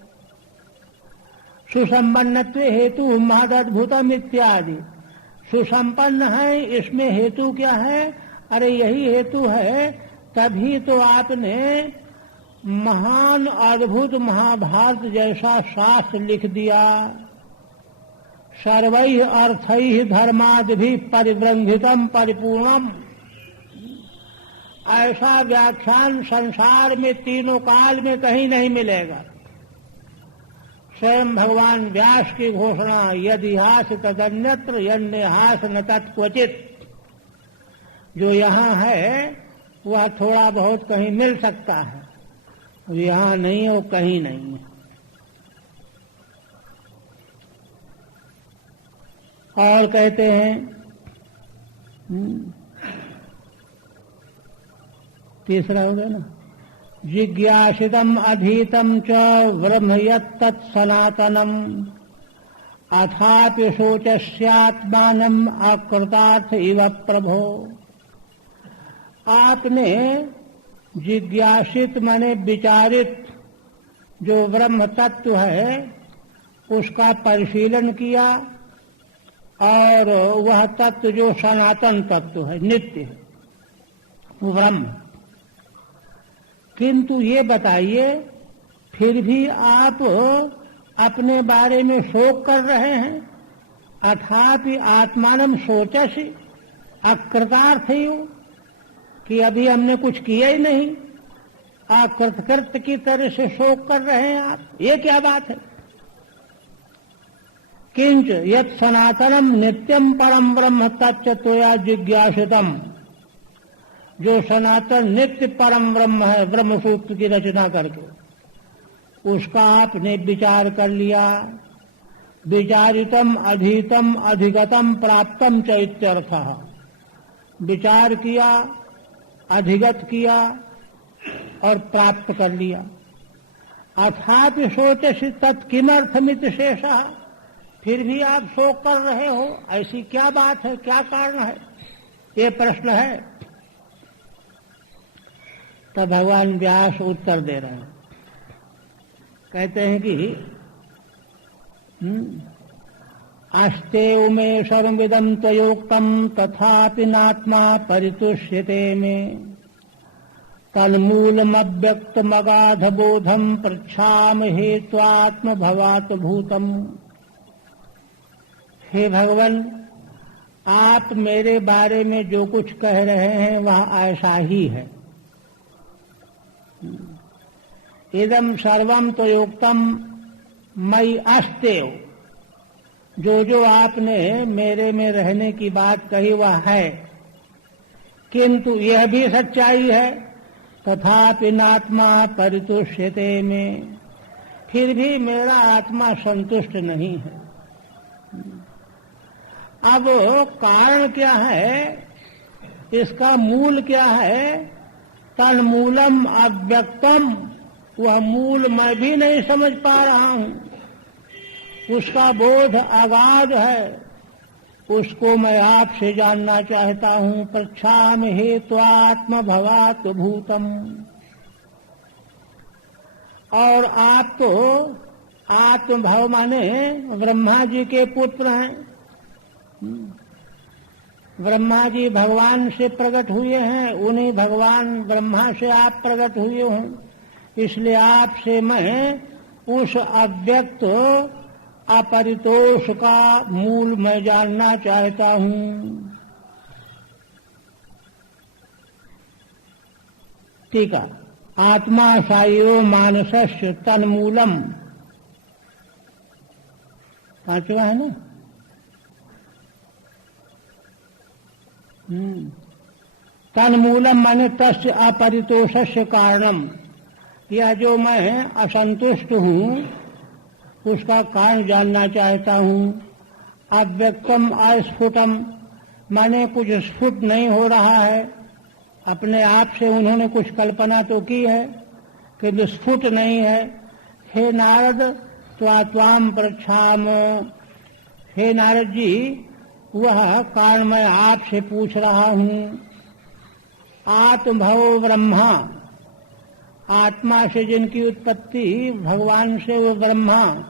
सुसंपन्नत्व हेतु महदद्भुतम इत्यादि, सुसंपन्न है इसमें हेतु क्या है? अरे यही हेतु है, तभी तो आपने महान अद्भुत महाभारत जैसा शास्त्र लिख दिया। सर्वैः अर्थैः धर्मादिभिः परिवृंहितम परिपूर्णम, ऐसा व्याख्यान संसार में तीनों काल में कहीं नहीं मिलेगा। स्वयं भगवान व्यास की घोषणा, यदिहास तदन्यत्र यन्यहास न तत्क्वचित, जो यहाँ है वह थोड़ा बहुत कहीं मिल सकता है, यहाँ नहीं हो, कहीं नहीं है। और कहते हैं, तीसरा हो गया ना, जिज्ञासितम अधीतम च ब्रह्म यत्तत् सनातनम अथापि शोचस्यात्मानम अकृतार्थ इव प्रभो। आपने जिज्ञासित माने विचारित जो ब्रह्म तत्व है उसका परिशीलन किया, और वह तत्व जो सनातन तत्व है, नित्य है, वो ब्रह्म। किंतु ये बताइए, फिर भी आप अपने बारे में शोक कर रहे हैं। अथापि आत्मानम सोचसि अकृतार्थ ही हो, कि अभी हमने कुछ किया ही नहीं, अकृतकृत की तरह से शोक कर रहे हैं आप, ये क्या बात है? किंच यत् सनातनम नित्यम परम ब्रह्म तच्च त्वया जिज्ञासितम, जो सनातन नित्य परम ब्रह्म है, ब्रह्म सूत्र की रचना करके उसका आपने विचार कर लिया। विचारितम अधीतम अधिगतम प्राप्तम च इत्यर्थः। विचार किया, अधिगत किया और प्राप्त कर लिया। अथापि सोचसि तत्किमर्थमिति शेषः, फिर भी आप शोक कर रहे हो, ऐसी क्या बात है, क्या कारण है, ये प्रश्न है। तब भगवान व्यास उत्तर दे रहे हैं, कहते हैं कि अस्तेव मे सर्वमिदं त्वयोक्तं तथापि नात्मा परितुष्यते मे तन्मूलमव्यक्तमगाधबोधं पृच्छामहे त्वात्मभवात् भूतम्। हे भगवान, आप मेरे बारे में जो कुछ कह रहे हैं वह ऐसा ही है। इदं सर्वं त्वयोक्तं मयि अस्तेव, जो जो आपने मेरे में रहने की बात कही वह है, किंतु यह भी सच्चाई है तथापि नात्मा परितुष्यते में, फिर भी मेरा आत्मा संतुष्ट नहीं है। अब कारण क्या है, इसका मूल क्या है? तन्मूलम अव्यक्तम, वह मूल मैं भी नहीं समझ पा रहा हूं, उसका बोध अगाध है, उसको मैं आपसे जानना चाहता हूं। पृच्छामहे त्वात्मभवात् भूतम, और आप तो आत्मभाव माने ब्रह्मा जी के पुत्र हैं। ब्रह्मा जी भगवान से प्रकट हुए हैं, उन्हीं भगवान ब्रह्मा से आप प्रकट हुए हों, इसलिए आपसे मैं उस अव्यक्त अपरितोष का मूल मैं जानना चाहता हूं। ठीक है, आत्मा सायो मानसस्य तन्मूलम, पांचवा है ना। तन्मूलम माने तस्य अपरितोषस्य कारणम, यह जो मैं असंतुष्ट हूं उसका कारण जानना चाहता हूं। अव्यक्तम अस्फुटम माने कुछ स्फुट नहीं हो रहा है, अपने आप से उन्होंने कुछ कल्पना तो की है किंतु स्फुट नहीं है। हे नारद त्वाम पृच्छाम, हे नारद जी वह कारण मैं आपसे पूछ रहा हूं। आत्मभव ब्रह्मा, आत्मा से जिनकी उत्पत्ति भगवान से वो ब्रह्मा,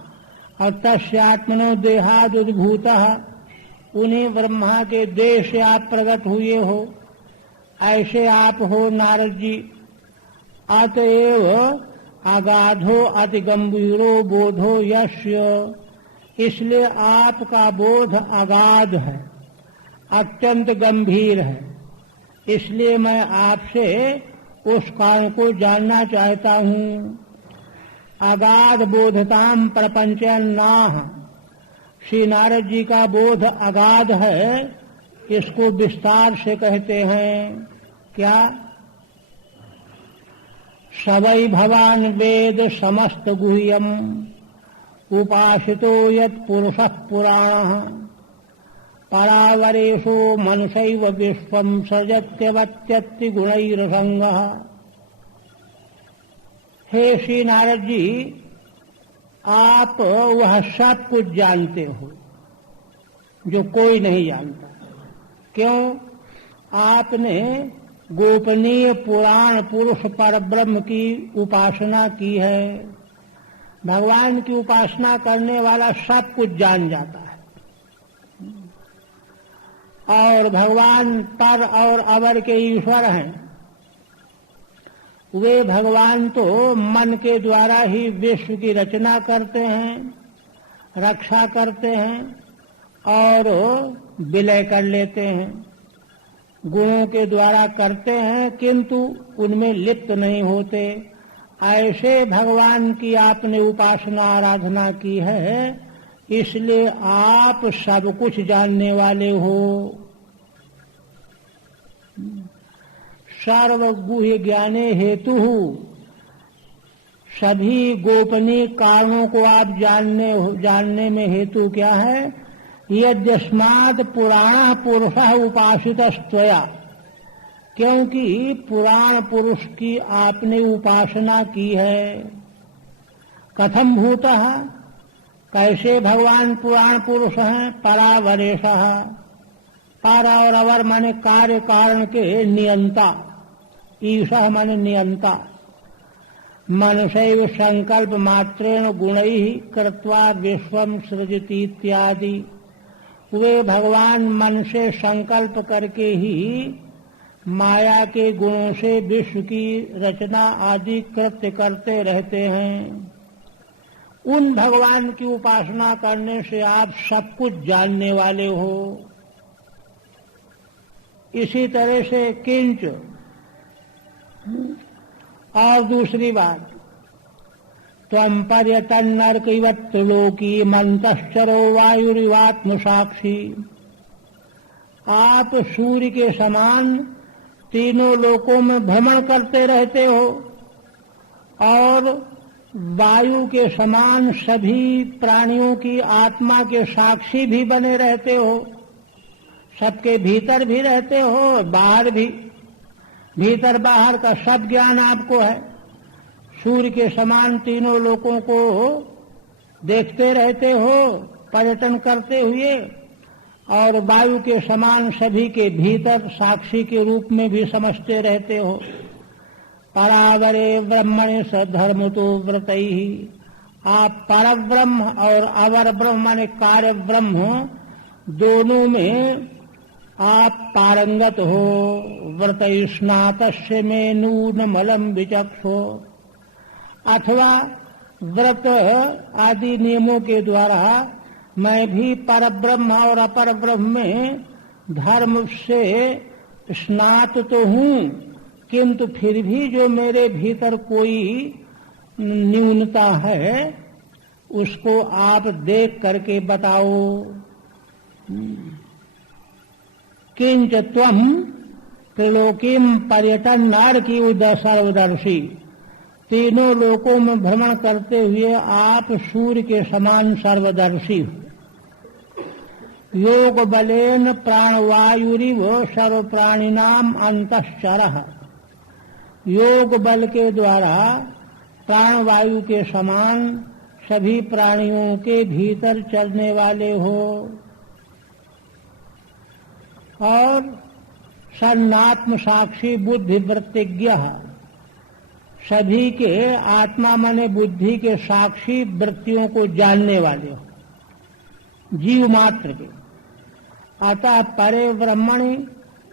और तस्यात्मनो देहाद उद्भूतः, उन्हीं ब्रह्मा के देह से आप प्रकट हुए हो, ऐसे आप हो नारद जी। अतएव अगाधो अति गंभीरो बोधो यस्य, इसलिए आपका बोध अगाध है, अत्यंत गंभीर है, इसलिए मैं आपसे उस कारण को जानना चाहता हूं। अगाध बोधताम प्रपंचन्नाह, श्री नारद जी का बोध अगाध है, इसको विस्तार से कहते हैं। क्या? सवै भवान वेद समस्त गुह्यम उपासितो यत् पुरुषः पुराणः परावरेशो मनुष्यैव विश्वं सृजत्यवत्यत्ति गुणैरसंगः। हे श्री नारद जी, आप वह सब कुछ जानते हो जो कोई नहीं जानता। क्यों? आपने गोपनीय पुराण पुरुष परब्रह्म की उपासना की है। भगवान की उपासना करने वाला सब कुछ जान जाता है, और भगवान पर और अवर के ईश्वर हैं। वे भगवान तो मन के द्वारा ही विश्व की रचना करते हैं, रक्षा करते हैं और विलय कर लेते हैं। गुणों के द्वारा करते हैं किंतु उनमें लिप्त नहीं होते। ऐसे भगवान की आपने उपासना आराधना की है, इसलिए आप सब कुछ जानने वाले हो। सर्वगुह्य ज्ञाने हेतु सभी गोपनीय कारणों को आप जानने में हेतु क्या है? यद्यस्मात् पुराण पुरुषः उपासितस्त्वया, क्योंकि पुराण पुरुष की आपने उपासना की है। कथम भूतः, कैसे भगवान पुराण पुरुष हैं? परावरेशः, पारा और अवर माने कार्य कारण के नियंता, ईशः माने नियंता। मनुष्यैव संकल्प मात्रेण गुणैः कृत्वा विश्वम सृजति इत्यादि। वे भगवान मन से संकल्प करके ही माया के गुणों से विश्व की रचना आदि कृत्य करते रहते हैं। उन भगवान की उपासना करने से आप सब कुछ जानने वाले हो। इसी तरह से किंच, और दूसरी बात, त्वं पर्यटन नरकैवत लोकी मंतश्चरो वायुरिवात्म साक्षी। आप सूर्य के समान तीनों लोकों में भ्रमण करते रहते हो और वायु के समान सभी प्राणियों की आत्मा के साक्षी भी बने रहते हो। सबके भीतर भी रहते हो, बाहर भी, भीतर बाहर का सब ज्ञान आपको है। सूर्य के समान तीनों लोकों को देखते रहते हो पर्यटन करते हुए, और वायु के समान सभी के भीतर साक्षी के रूप में भी समझते रहते हो। परावरे ब्रह्मणे सधर्मतो व्रतैहि, आप पर ब्रह्म और अवर ब्रह्म माने कार्य ब्रह्म दोनों में आप पारंगत हो। व्रतै स्नातस्य में नूनमलम विचक्षो, अथवा व्रत आदि नियमों के द्वारा मैं भी पर ब्रह्म और अपर ब्रह्म में धर्म से स्नात तो हूँ, किंतु फिर भी जो मेरे भीतर कोई न्यूनता है उसको आप देख करके बताओ। किंच त्वं त्रिलोकीम पर्यटन नार की सर्वदर्शी, तीनों लोकों में भ्रमण करते हुए आप सूर्य के समान सर्वदर्शी हो। योग बलेन प्राणवायुरिव सर्व प्राणिनाम अंतश्चरः, योग बल के द्वारा प्राणवायु के समान सभी प्राणियों के भीतर चलने वाले हो। और सन्नात्म साक्षी बुद्धि वृत्तिज्ञ, सभी के आत्मा माने बुद्धि के साक्षी वृत्तियों को जानने वाले हो, जीव मात्र के। अतः परे ब्रह्मणि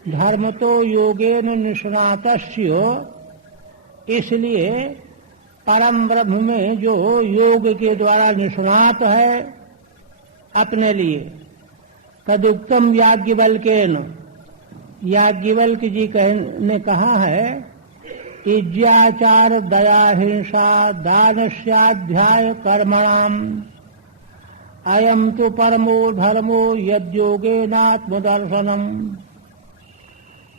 धर्म तो योगेन निष्णातस्य, इसलिए परम ब्रह्म में जो योग के द्वारा निष्णात है अपने लिए। तदुक्तम याज्ञवल्क्येन, याज्ञवल्क जी ने कहा है, इज्याचार दया हिंसा दानस्याध्याय कर्मणाम अयम तो परमो धर्मो यद्योगेनात्मदर्शनम।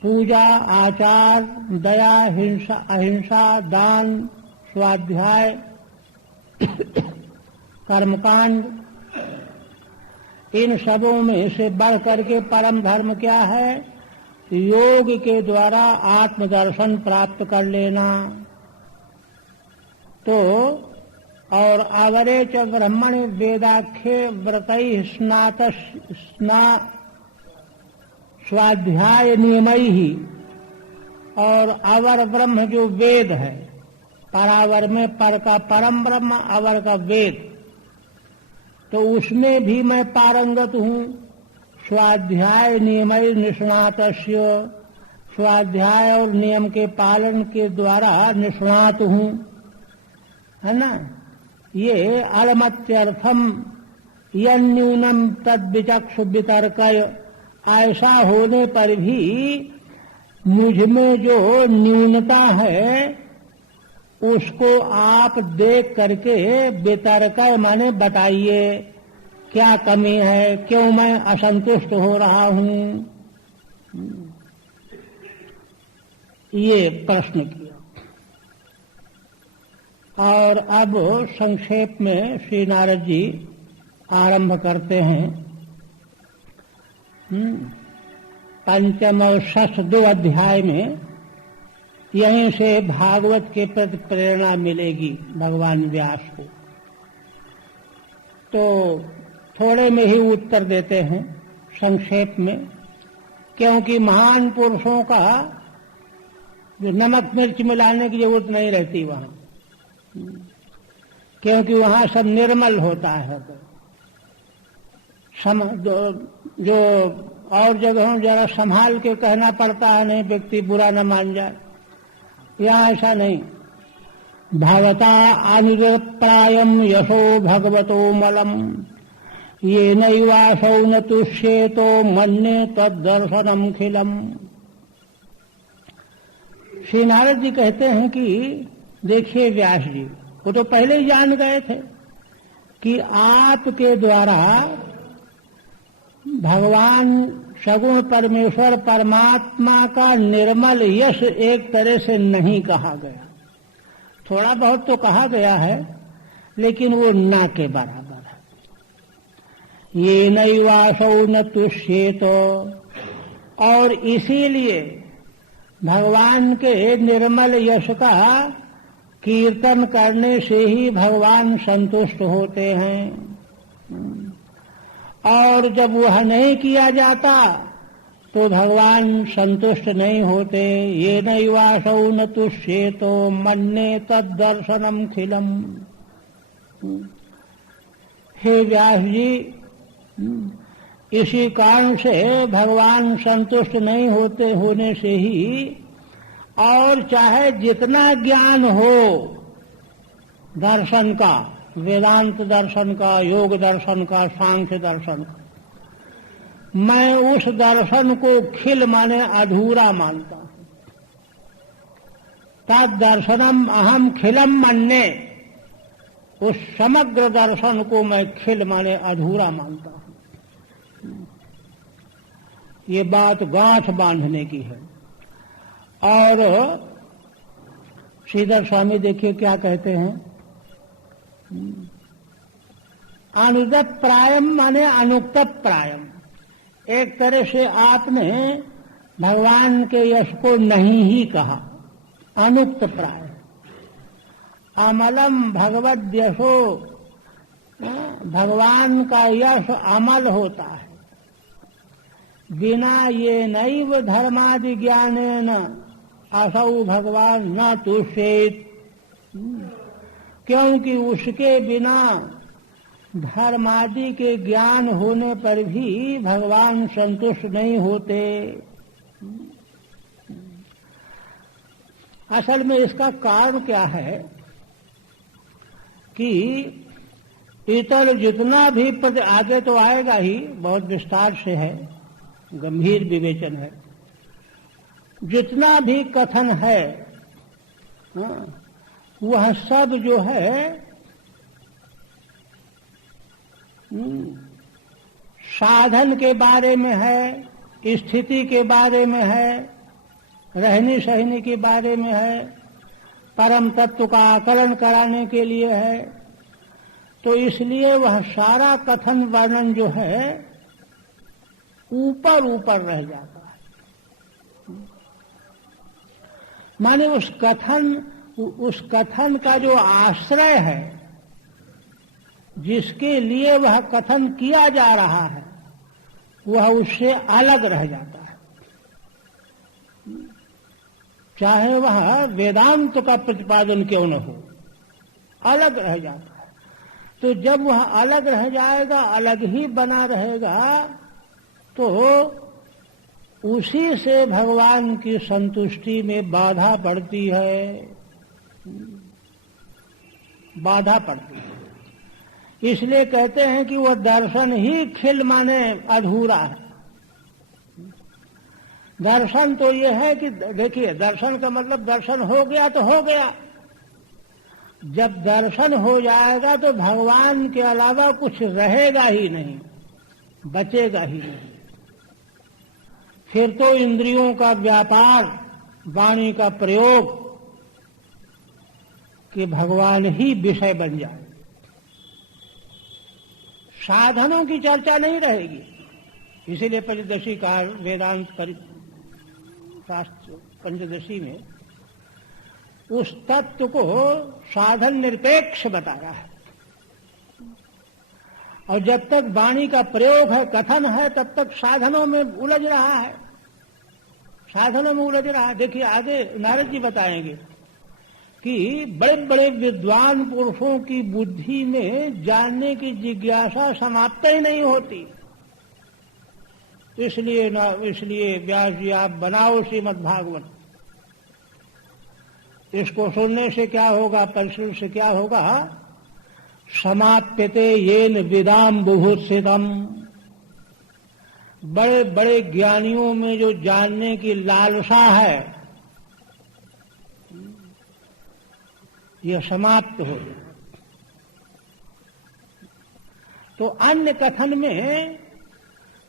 पूजा, आचार, दया, हिंसा, अहिंसा, दान, स्वाध्याय, कर्मकांड, इन सबों में से बढ़ करके परम धर्म क्या है? योग के द्वारा आत्मदर्शन प्राप्त कर लेना। तो और आवरे च ब्रह्मण वेदाख्ये व्रतैः स्वाध्याय नियमैः, और अवर ब्रह्म जो वेद है, परावर में पर का परम ब्रह्म, अवर का वेद, तो उसमें भी मैं पारंगत हूँ। स्वाध्याय नियमैः निष्णातस्य, स्वाध्याय और नियम के पालन के द्वारा निष्णात हूँ, है ना। ये अलमत्यर्थम यन्यूनम तद विचक्षु वितर्कय, ऐसा होने पर भी मुझ में जो न्यूनता है उसको आप देख करके वितर्कय माने बताइए, क्या कमी है, क्यों मैं असंतुष्ट हो रहा हूँ। ये प्रश्न किया। और अब संक्षेप में श्री नारद जी आरंभ करते हैं। पंचम और षष्ठ 2 अध्याय में यहीं से भागवत के प्रति प्रेरणा मिलेगी भगवान व्यास को। तो थोड़े में ही उत्तर देते हैं संक्षेप में, क्योंकि महान पुरुषों का जो नमक मिर्च मिलाने की जरूरत नहीं रहती वहां, क्योंकि वहां सब निर्मल होता है। जो और जगहों जरा संभाल के कहना पड़ता है, नहीं व्यक्ति बुरा न मान जाए, यहाँ ऐसा नहीं। भवता अनुप्रायम यशो भगवतो मलम ये नैवासौ न तुष्येतो मन्ये तद्दर्शनम खिलम। श्री नारद जी कहते हैं कि देखिए व्यास जी, वो तो पहले ही जान गए थे कि आपके द्वारा भगवान सगुण परमेश्वर परमात्मा का निर्मल यश एक तरह से नहीं कहा गया। थोड़ा बहुत तो कहा गया है, लेकिन वो ना के बराबर है। ये नैवासौ न तुष्येतो, और इसीलिए भगवान के निर्मल यश का कीर्तन करने से ही भगवान संतुष्ट होते हैं। और जब वह नहीं किया जाता तो भगवान संतुष्ट नहीं होते। ये नैवासौ न तुष्येतो मन्ये तद्दर्शनम खिलम। हे व्यास जी, इसी कारण से भगवान संतुष्ट नहीं होते होने से ही, और चाहे जितना ज्ञान हो दर्शन का, वेदांत दर्शन का, योग दर्शन का, सांख्य दर्शन का, मैं उस दर्शन को खिल माने अधूरा मानता हूं। तद दर्शनम अहम खिलम मन्ये, उस समग्र दर्शन को मैं खिल माने अधूरा मानता हूं। ये बात गांठ बांधने की है। और श्रीधर स्वामी देखिए क्या कहते हैं, अनुदत प्रायम माने अनुक्त प्रायम। एक तरह से आपने भगवान के यश को नहीं ही कहा, अनुक्त प्राय। अमलम भगवद यशो, भगवान का यश अमल होता है। बिना ये नैव धर्मादि ज्ञानेन असौ भगवान न तुष्येत, क्योंकि उसके बिना धर्मादि के ज्ञान होने पर भी भगवान संतुष्ट नहीं होते। असल में इसका कारण क्या है कि इतर जितना भी आगे तो आएगा ही, बहुत विस्तार से है, गंभीर विवेचन है। जितना भी कथन है वह सब जो है साधन के बारे में है, स्थिति के बारे में है, रहने सहने के बारे में है, परम तत्व का आकलन कराने के लिए है। तो इसलिए वह सारा कथन वर्णन जो है ऊपर ऊपर रह जाता है। माने उस कथन का जो आश्रय है, जिसके लिए वह कथन किया जा रहा है, वह उससे अलग रह जाता है। चाहे वह वेदांत का प्रतिपादन क्यों न हो, अलग रह जाता है। तो जब वह अलग रह जाएगा, अलग ही बना रहेगा, तो उसी से भगवान की संतुष्टि में बाधा पड़ती है, बाधा पड़ती है। इसलिए कहते हैं कि वह दर्शन ही खिल माने अधूरा है। दर्शन तो यह है कि देखिए, दर्शन का मतलब दर्शन हो गया तो हो गया। जब दर्शन हो जाएगा तो भगवान के अलावा कुछ रहेगा ही नहीं, बचेगा ही नहीं। फिर तो इंद्रियों का व्यापार, वाणी का प्रयोग, कि भगवान ही विषय बन जाए, साधनों की चर्चा नहीं रहेगी। इसीलिए पंचदशी का वेदांत शास्त्र पंचदशी में उस तत्व को साधन निरपेक्ष बता रहा है। और जब तक वाणी का प्रयोग है, कथन है, तब तक साधनों में उलझ रहा है, साधनों में उलझ रहा है। देखिए आगे नारद जी बताएंगे कि बड़े बड़े विद्वान पुरुषों की बुद्धि में जानने की जिज्ञासा समाप्त ही नहीं होती। इसलिए व्यास जी आप बनाओ श्रीमद् भागवत। इसको सुनने से क्या होगा, परिश्रम से क्या होगा, समाप्यते येन विदाम बुभुत्सितम। बड़े बड़े ज्ञानियों में जो जानने की लालसा है यह समाप्त हो जाए। तो अन्य कथन में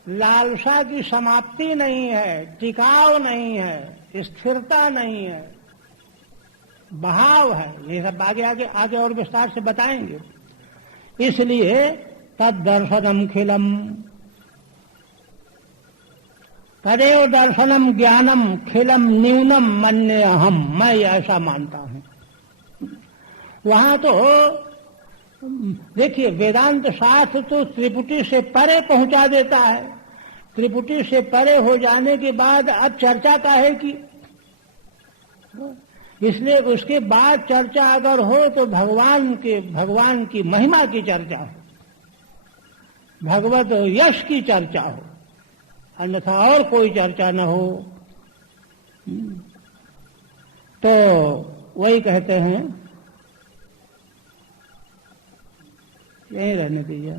लालसा की समाप्ति नहीं है, टिकाव नहीं है, स्थिरता नहीं है, बहाव है। ये सब आगे और विस्तार से बताएंगे। इसलिए तद दर्शनम खिलम, तदेव दर्शनम ज्ञानम खिलम न्यूनम मन्ये अहम, मैं ऐसा मानता हूं। वहां तो देखिए वेदांत शास्त्र तो त्रिपुटी से परे पहुंचा देता है। त्रिपुटी से परे हो जाने के बाद अब चर्चा काहे की, इसलिए उसके बाद चर्चा अगर हो तो भगवान की महिमा की चर्चा हो, भगवत यश की चर्चा हो, अन्यथा और कोई चर्चा न हो। तो वही कहते हैं, यही रहने दीजिए।